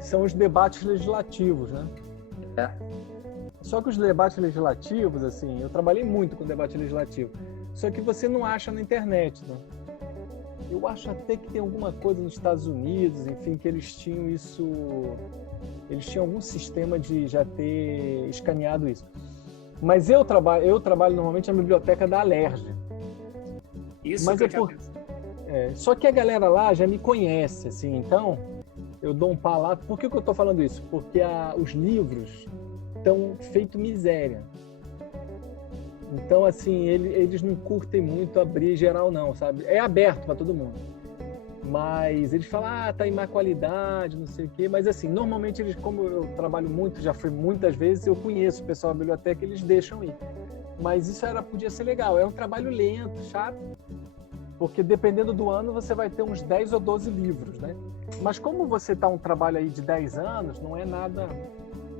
são os debates legislativos, né? Só que os debates legislativos, assim, eu trabalhei muito com debate legislativo, só que você não acha na internet, né? Eu acho até que tem alguma coisa nos Estados Unidos, enfim, que eles tinham isso, eles tinham algum sistema de já ter escaneado isso. Mas eu trabalho normalmente na biblioteca da Alerj. Isso. Mas só que a galera lá já me conhece, assim, então eu dou um palato. Por que eu estou falando isso? Porque os livros estão feito miséria. Então, assim, eles não curtem muito abrir geral, não, sabe? É aberto para todo mundo. Mas eles falam, tá em má qualidade, não sei o quê. Mas, assim, normalmente eles, como eu trabalho muito, já fui muitas vezes, eu conheço o pessoal da biblioteca, eles deixam ir. Mas isso podia ser legal. É um trabalho lento, chato, porque dependendo do ano você vai ter uns 10 ou 12 livros, né? Mas como você está um trabalho aí de 10 anos, não é nada...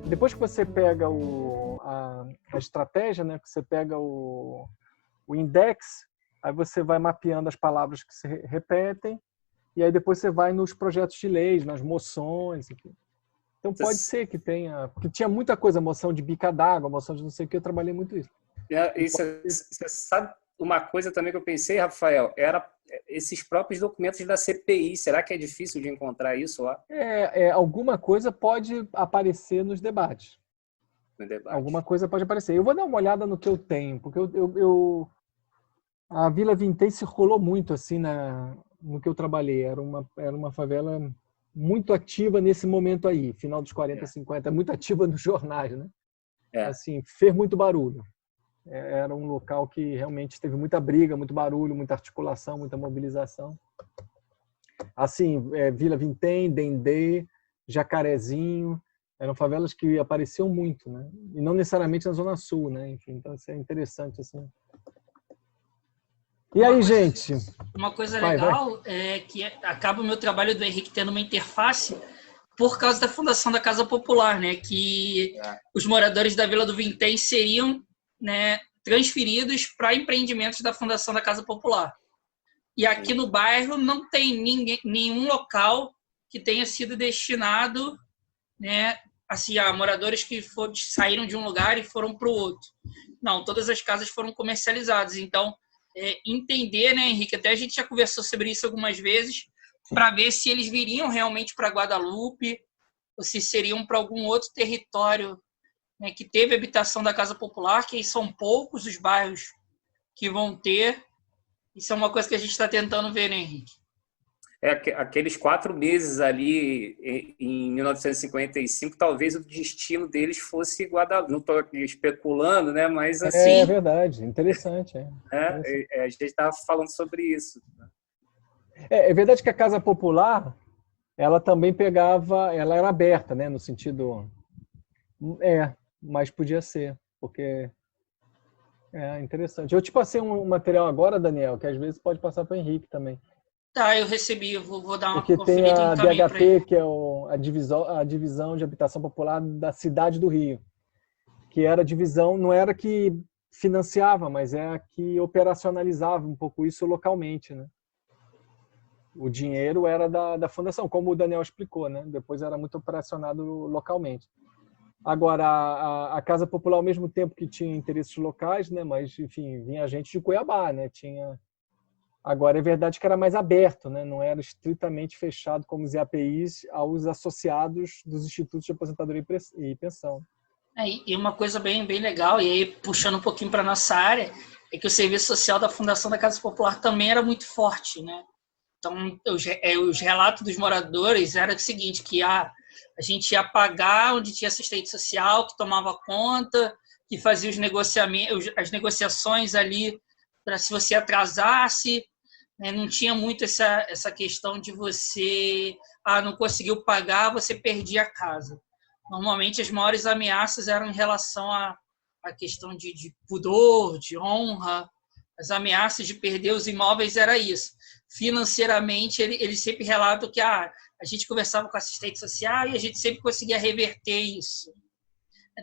Depois que você pega a estratégia, né? Que você pega o index, aí você vai mapeando as palavras que se repetem, e aí depois você vai nos projetos de leis, nas moções, enfim. Então pode ser que tenha... Porque tinha muita coisa, moção de bica d'água, moção de não sei o que, eu trabalhei muito isso. Você sabe uma coisa também que eu pensei, Rafael, era esses próprios documentos da CPI. Será que é difícil de encontrar isso lá? Alguma coisa pode aparecer nos debates. Alguma coisa pode aparecer. Eu vou dar uma olhada no que eu tenho, porque a Vila Vintém circulou muito assim no que eu trabalhei. Era uma favela muito ativa nesse momento aí, final dos 40, 50, muito ativa nos jornais, né? Assim, fez muito barulho. Era um local que realmente teve muita briga, muito barulho, muita articulação, muita mobilização. Assim, Vila Vintém, Dendê, Jacarezinho, eram favelas que apareciam muito, né? E não necessariamente na Zona Sul, né? Enfim, então isso é interessante, assim. E aí, gente? Uma coisa legal é que acaba o meu trabalho do Henrique tendo uma interface por causa da fundação da Casa Popular, né? Que os moradores da Vila do Vintém seriam, né, transferidos para empreendimentos da Fundação da Casa Popular. E aqui no bairro não tem nenhum local que tenha sido destinado, né, assim, a moradores que saíram de um lugar e foram para o outro. Não, todas as casas foram comercializadas. Então, entender, né, Henrique, até a gente já conversou sobre isso algumas vezes, para ver se eles viriam realmente para Guadalupe ou se seriam para algum outro território, né, que teve habitação da Casa Popular, que são poucos os bairros que vão ter. Isso é uma coisa que a gente está tentando ver, né, Henrique? Aqueles 4 meses ali em 1955, talvez o destino deles fosse Guadalupe. Não estou especulando, né? Mas assim... É verdade, interessante. A gente estava falando sobre isso. É verdade que a Casa Popular, ela também pegava, ela era aberta, né, no sentido, mas podia ser, porque é interessante. Eu te passei um material agora, Daniel, que às vezes pode passar para o Henrique também. Tá, eu recebi, vou dar uma Porque tem conferida e a encaminho para ele. DHP, que é a divisão de habitação popular da cidade do Rio, que era a divisão, não era que financiava, mas é a que operacionalizava um pouco isso localmente, né? O dinheiro era da fundação, como o Daniel explicou, né? Depois era muito operacionado localmente. Agora, a Casa Popular, ao mesmo tempo que tinha interesses locais, né? Mas, enfim, vinha gente de Cuiabá, né? Agora, é verdade que era mais aberto, né? Não era estritamente fechado, como os IAPIs, aos associados dos institutos de aposentadoria e pensão. E uma coisa bem legal, e aí puxando um pouquinho para a nossa área, é que o serviço social da Fundação da Casa Popular também era muito forte, né? Então, os relatos dos moradores eram o seguinte, que a gente ia pagar onde tinha assistente social, que tomava conta, que fazia as negociações ali para se você atrasasse, né? Não tinha muito essa questão de você não conseguiu pagar, você perdia a casa. Normalmente, as maiores ameaças eram em relação à questão de pudor, de honra. As ameaças de perder os imóveis era isso. Financeiramente, ele sempre relata que a gente conversava com assistente social e a gente sempre conseguia reverter isso.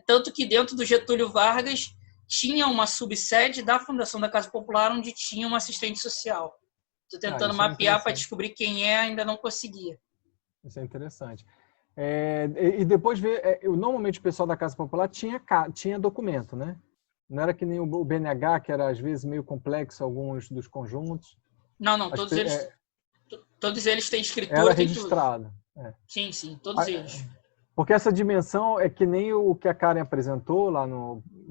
Tanto que dentro do Getúlio Vargas tinha uma subsede da Fundação da Casa Popular onde tinha um assistente social. Estou tentando mapear para descobrir quem ainda não conseguia. Isso é interessante. E depois normalmente o pessoal da Casa Popular tinha documento, né? Não era que nem o BNH, que era às vezes meio complexo alguns dos conjuntos. Não, todos eles têm escritura. Era registrado. Sim, todos eles. Porque essa dimensão é que nem o que a Karen apresentou lá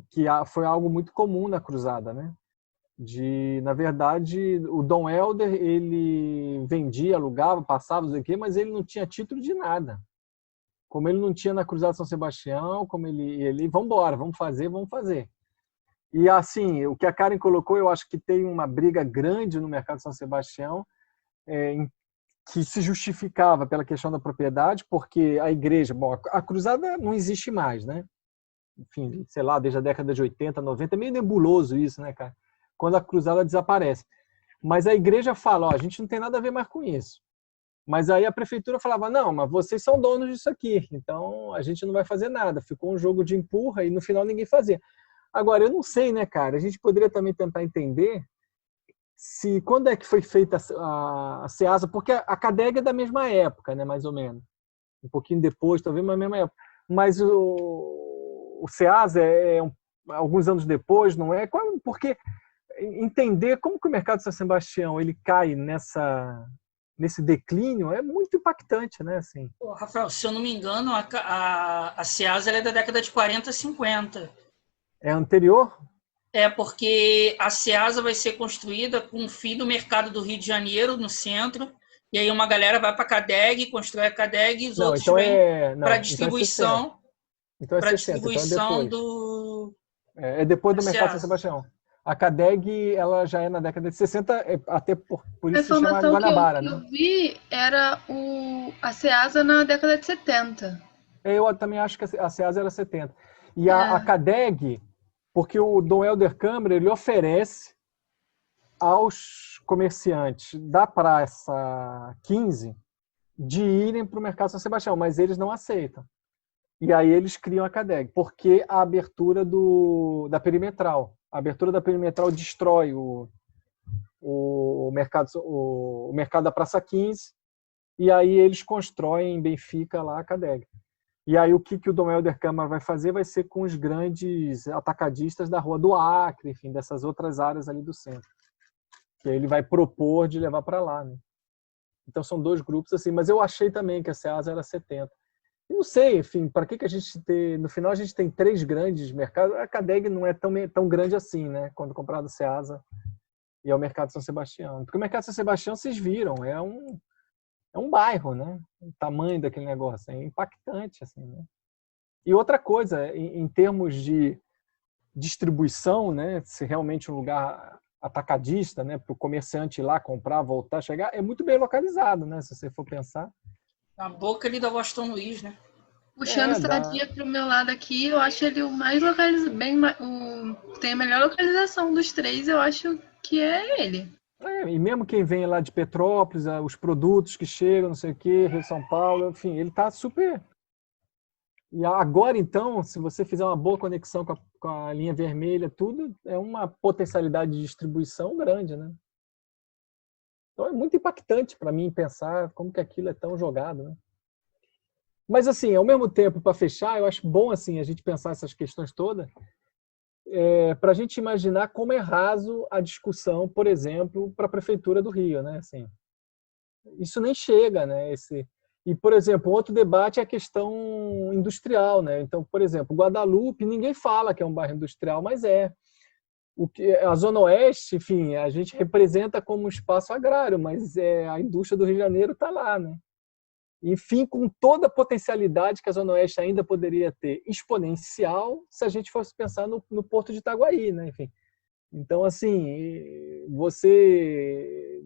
que foi algo muito comum na cruzada, né? Na verdade, o Dom Helder, ele vendia, alugava, passava, não sei o quê, mas ele não tinha título de nada. Como ele não tinha na Cruzada São Sebastião, como ele vamos embora, vamos fazer. E assim, o que a Karen colocou, eu acho que tem uma briga grande no mercado de São Sebastião, que se justificava pela questão da propriedade, porque a igreja, a cruzada não existe mais, né? Enfim, sei lá, desde a década de 80, 90, é meio nebuloso isso, né, cara? Quando a cruzada desaparece. Mas a igreja fala, a gente não tem nada a ver mais com isso. Mas aí a prefeitura falava, não, mas vocês são donos disso aqui, então a gente não vai fazer nada. Ficou um jogo de empurra e no final ninguém fazia. Agora, eu não sei, né, cara? A gente poderia também tentar entender quando é que foi feita a SEASA, porque a CADEG é da mesma época, né, mais ou menos. Um pouquinho depois, talvez, mas na mesma época. Mas o SEASA alguns anos depois, não é? Porque entender como que o mercado de São Sebastião ele cai nesse declínio é muito impactante, né? Assim. Rafael, se eu não me engano, a SEASA é da década de 40, 50. É anterior? Porque a SEASA vai ser construída com o fim do mercado do Rio de Janeiro, no centro, e aí uma galera vai para a CADEG, constrói a CADEG, e os outros vêm para distribuição. Então é 60. Distribuição é depois do mercado de São Sebastião. A CADEG, ela já é na década de 60, até por isso se chama Guanabara. A informação que eu vi era a SEASA na década de 70. Eu também acho que a SEASA era 70. E a CADEG, porque o Dom Helder Câmara, ele oferece aos comerciantes da Praça 15 de irem para o mercado de São Sebastião, mas eles não aceitam. E aí eles criam a CADEG, porque a abertura da perimetral. A abertura da perimetral destrói o mercado da Praça 15, e aí eles constroem em Benfica lá a CADEG. E aí o que o Dom Helder Câmara vai fazer vai ser com os grandes atacadistas da Rua do Acre, enfim, dessas outras áreas ali do centro. Que aí ele vai propor de levar para lá, né? Então são dois grupos assim, mas eu achei também que a SEASA era 70. E não sei, enfim, para que a gente tem... No final a gente tem 3 grandes mercados. A CADEG não é tão grande assim, né? Quando comprado a SEASA e ao mercado de São Sebastião. Porque o mercado de São Sebastião, vocês viram, é um bairro, né? O tamanho daquele negócio é impactante, assim, né? E outra coisa, em termos de distribuição, né? Se realmente um lugar atacadista, né? Para o comerciante ir lá comprar, voltar, chegar, é muito bem localizado, né? Se você for pensar. A boca ali da Washington Luiz, né? Puxando sardinha pro meu lado aqui, eu acho ele o mais localizado, tem a melhor localização dos três, eu acho que é ele. E mesmo quem vem lá de Petrópolis, os produtos que chegam, não sei o quê, Rio de São Paulo, enfim, ele está super... E agora, então, se você fizer uma boa conexão com a linha vermelha, tudo é uma potencialidade de distribuição grande, né? Então é muito impactante para mim pensar como que aquilo é tão jogado, né? Mas, assim, ao mesmo tempo, para fechar, eu acho bom assim, a gente pensar essas questões todas, para a gente imaginar como é raso a discussão, por exemplo, para a Prefeitura do Rio, né? Assim, isso nem chega, né? E, por exemplo, outro debate é a questão industrial, né? Então, por exemplo, Guadalupe, ninguém fala que é um bairro industrial, mas é. A Zona Oeste, enfim, a gente representa como um espaço agrário, mas a indústria do Rio de Janeiro está lá, né? Enfim, com toda a potencialidade que a Zona Oeste ainda poderia ter, exponencial, se a gente fosse pensar no Porto de Itaguaí, né? Enfim. Então, assim, você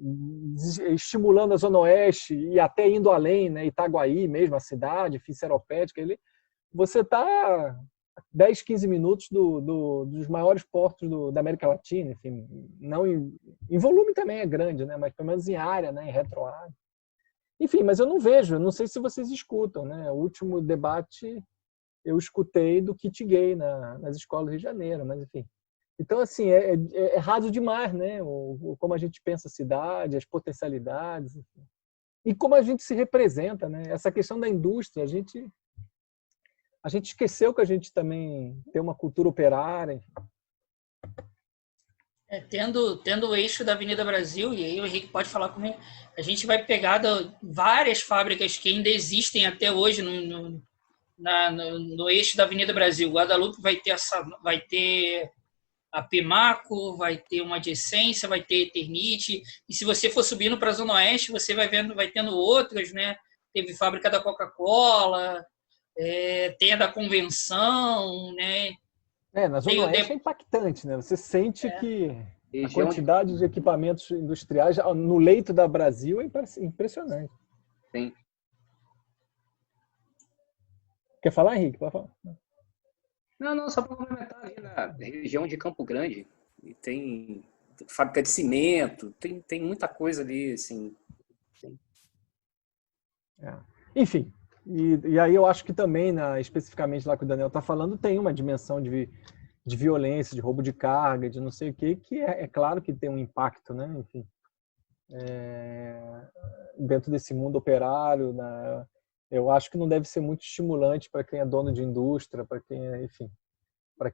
estimulando a Zona Oeste e até indo além, né? Itaguaí mesmo, a cidade, enfim, Seropédica, você está 10, 15 minutos dos maiores portos da América Latina, enfim, não em volume também é grande, né? Mas pelo menos em área, né? Em retroárea. Enfim, mas eu não vejo, não sei se vocês escutam, né? O último debate eu escutei do kit gay nas escolas do Rio de Janeiro, mas enfim. Então, assim, é raso demais, né? Como a gente pensa a cidade, as potencialidades, enfim. E como a gente se representa, né? Essa questão da indústria, a gente esqueceu que a gente também tem uma cultura operária. Tendo o eixo da Avenida Brasil, e aí o Henrique pode falar comigo, a gente vai pegar várias fábricas que ainda existem até hoje no eixo da Avenida Brasil. Guadalupe vai ter a Pimaco, vai ter uma Adjacência, vai ter Eternite, e se você for subindo para a Zona Oeste, você vai tendo outras, né? Teve fábrica da Coca-Cola, tem a da Convenção, né? Na Zona Oeste é impactante, né? Você sente que a quantidade de equipamentos industriais no leito da Brasil é impressionante. Sim. Quer falar, Henrique? Pode falar. Não, só para complementar, ali na região de Campo Grande, tem fábrica de cimento, tem muita coisa ali, assim. Enfim, e aí eu acho que também, especificamente lá que o Daniel está falando, tem uma dimensão de violência, de roubo de carga, de não sei o quê, que é claro que tem um impacto, né? Enfim, dentro desse mundo operário, eu acho que não deve ser muito estimulante para quem é dono de indústria, para quem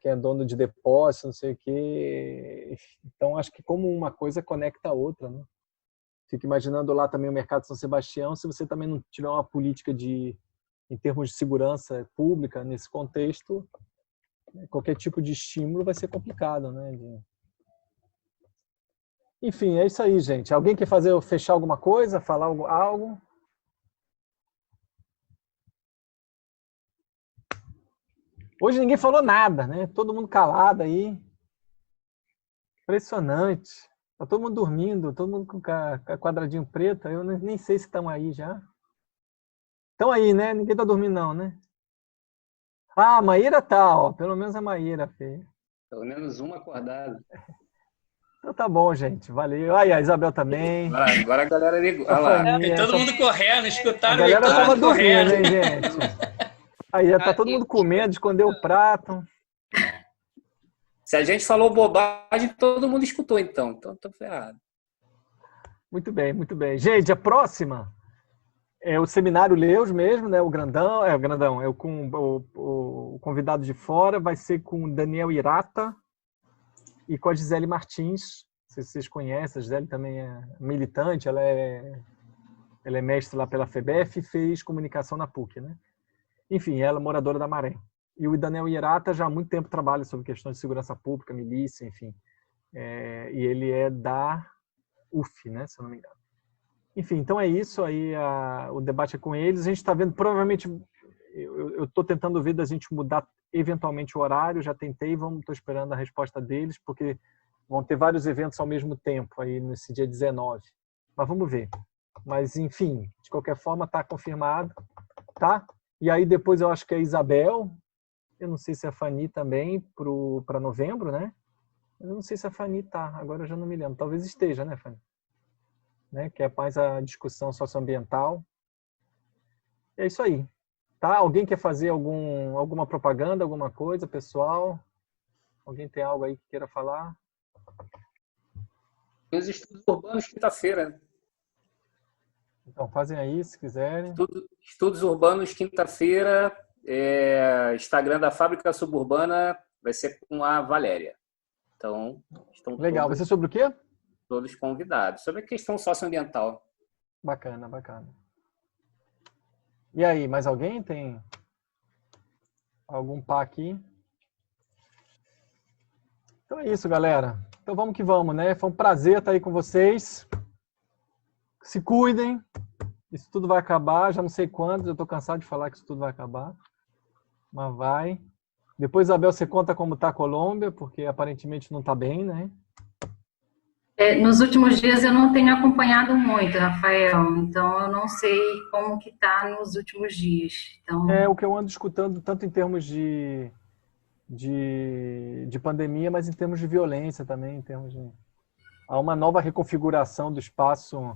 é dono de depósito, não sei o quê. Então, acho que como uma coisa conecta a outra, né? Fico imaginando lá também o mercado de São Sebastião, se você também não tiver uma política em termos de segurança pública nesse contexto, qualquer tipo de estímulo vai ser complicado, né? Enfim, é isso aí, gente. Alguém quer fechar alguma coisa, falar algo? Hoje ninguém falou nada, né? Todo mundo calado aí. Impressionante. Tá todo mundo dormindo, todo mundo com quadradinho preto. Eu nem sei se estão aí já. Estão aí, né? Ninguém tá dormindo não, né? A Maíra tá, ó. Pelo menos a Maíra fez. Pelo menos uma acordada. Então tá bom, gente. Valeu. Aí, a Isabel também. Agora a galera ligou. Olha lá. Todo mundo correndo, escutaram. A galera tava dormindo, hein, gente? Aí já tá todo mundo comendo, escondeu o prato. Se a gente falou bobagem, todo mundo escutou, então. Então, tô ferrado. Muito bem, muito bem. Gente, a próxima é o Seminário Leus mesmo, né? O grandão, com o convidado de fora, vai ser com o Daniel Irata e com a Gisele Martins. Não sei se vocês conhecem, a Gisele também é militante, ela é mestre lá pela FEBEF e fez comunicação na PUC, né? Enfim, ela é moradora da Maré. E o Daniel Irata já há muito tempo trabalha sobre questões de segurança pública, milícia, enfim. E ele é da UF, né, se eu não me engano. Enfim, então é isso aí, o debate é com eles. A gente está vendo, provavelmente, eu estou tentando ver da gente mudar eventualmente o horário, já tentei, estou esperando a resposta deles, porque vão ter vários eventos ao mesmo tempo, aí nesse dia 19. Mas vamos ver. Mas, enfim, De qualquer forma, está confirmado, tá? E aí depois eu acho que é a Isabel, eu não sei se a Fanny também, para novembro, né? Eu não sei se a Fanny tá, agora eu já não me lembro. Talvez esteja, né, Fanny? Né? Que é mais a discussão socioambiental. É isso aí. Tá? Alguém quer fazer alguma propaganda, alguma coisa, pessoal? Alguém tem algo aí que queira falar? Os estudos urbanos, quinta-feira. Então, fazem aí, se quiserem. Estudos urbanos, quinta-feira. Instagram da Fábrica Suburbana vai ser com a Valéria. Então, estão legal. Vai ser sobre o quê? Todos convidados. Sobre a questão socioambiental. Bacana, bacana. E aí, mais alguém tem algum pá aqui? Então é isso, galera. Então vamos que vamos, né? Foi um prazer estar aí com vocês. Se cuidem. Isso tudo vai acabar. Já não sei quando. Eu estou cansado de falar que isso tudo vai acabar. Mas vai. Depois, Isabel, você conta como está a Colômbia, porque aparentemente não está bem, né? Nos últimos dias eu não tenho acompanhado muito, Rafael, então eu não sei como que está nos últimos dias. Então... É o que eu ando escutando, tanto em termos de pandemia, mas em termos de violência também, em termos de... Há uma nova reconfiguração do espaço,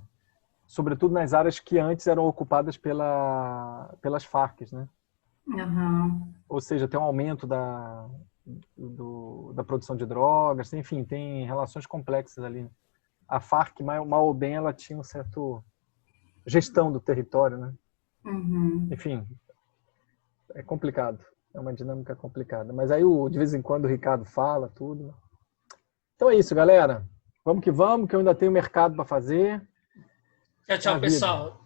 sobretudo nas áreas que antes eram ocupadas pelas Farc, né? Uhum. Ou seja, tem um aumento da produção de drogas, enfim, tem relações complexas ali. A Farc, mal ou bem, ela tinha um certo gestão do território, né? Uhum. Enfim, é complicado, é uma dinâmica complicada. Mas aí, de vez em quando, o Ricardo fala tudo. Então é isso, galera. Vamos que eu ainda tenho mercado para fazer. Tchau, pessoal.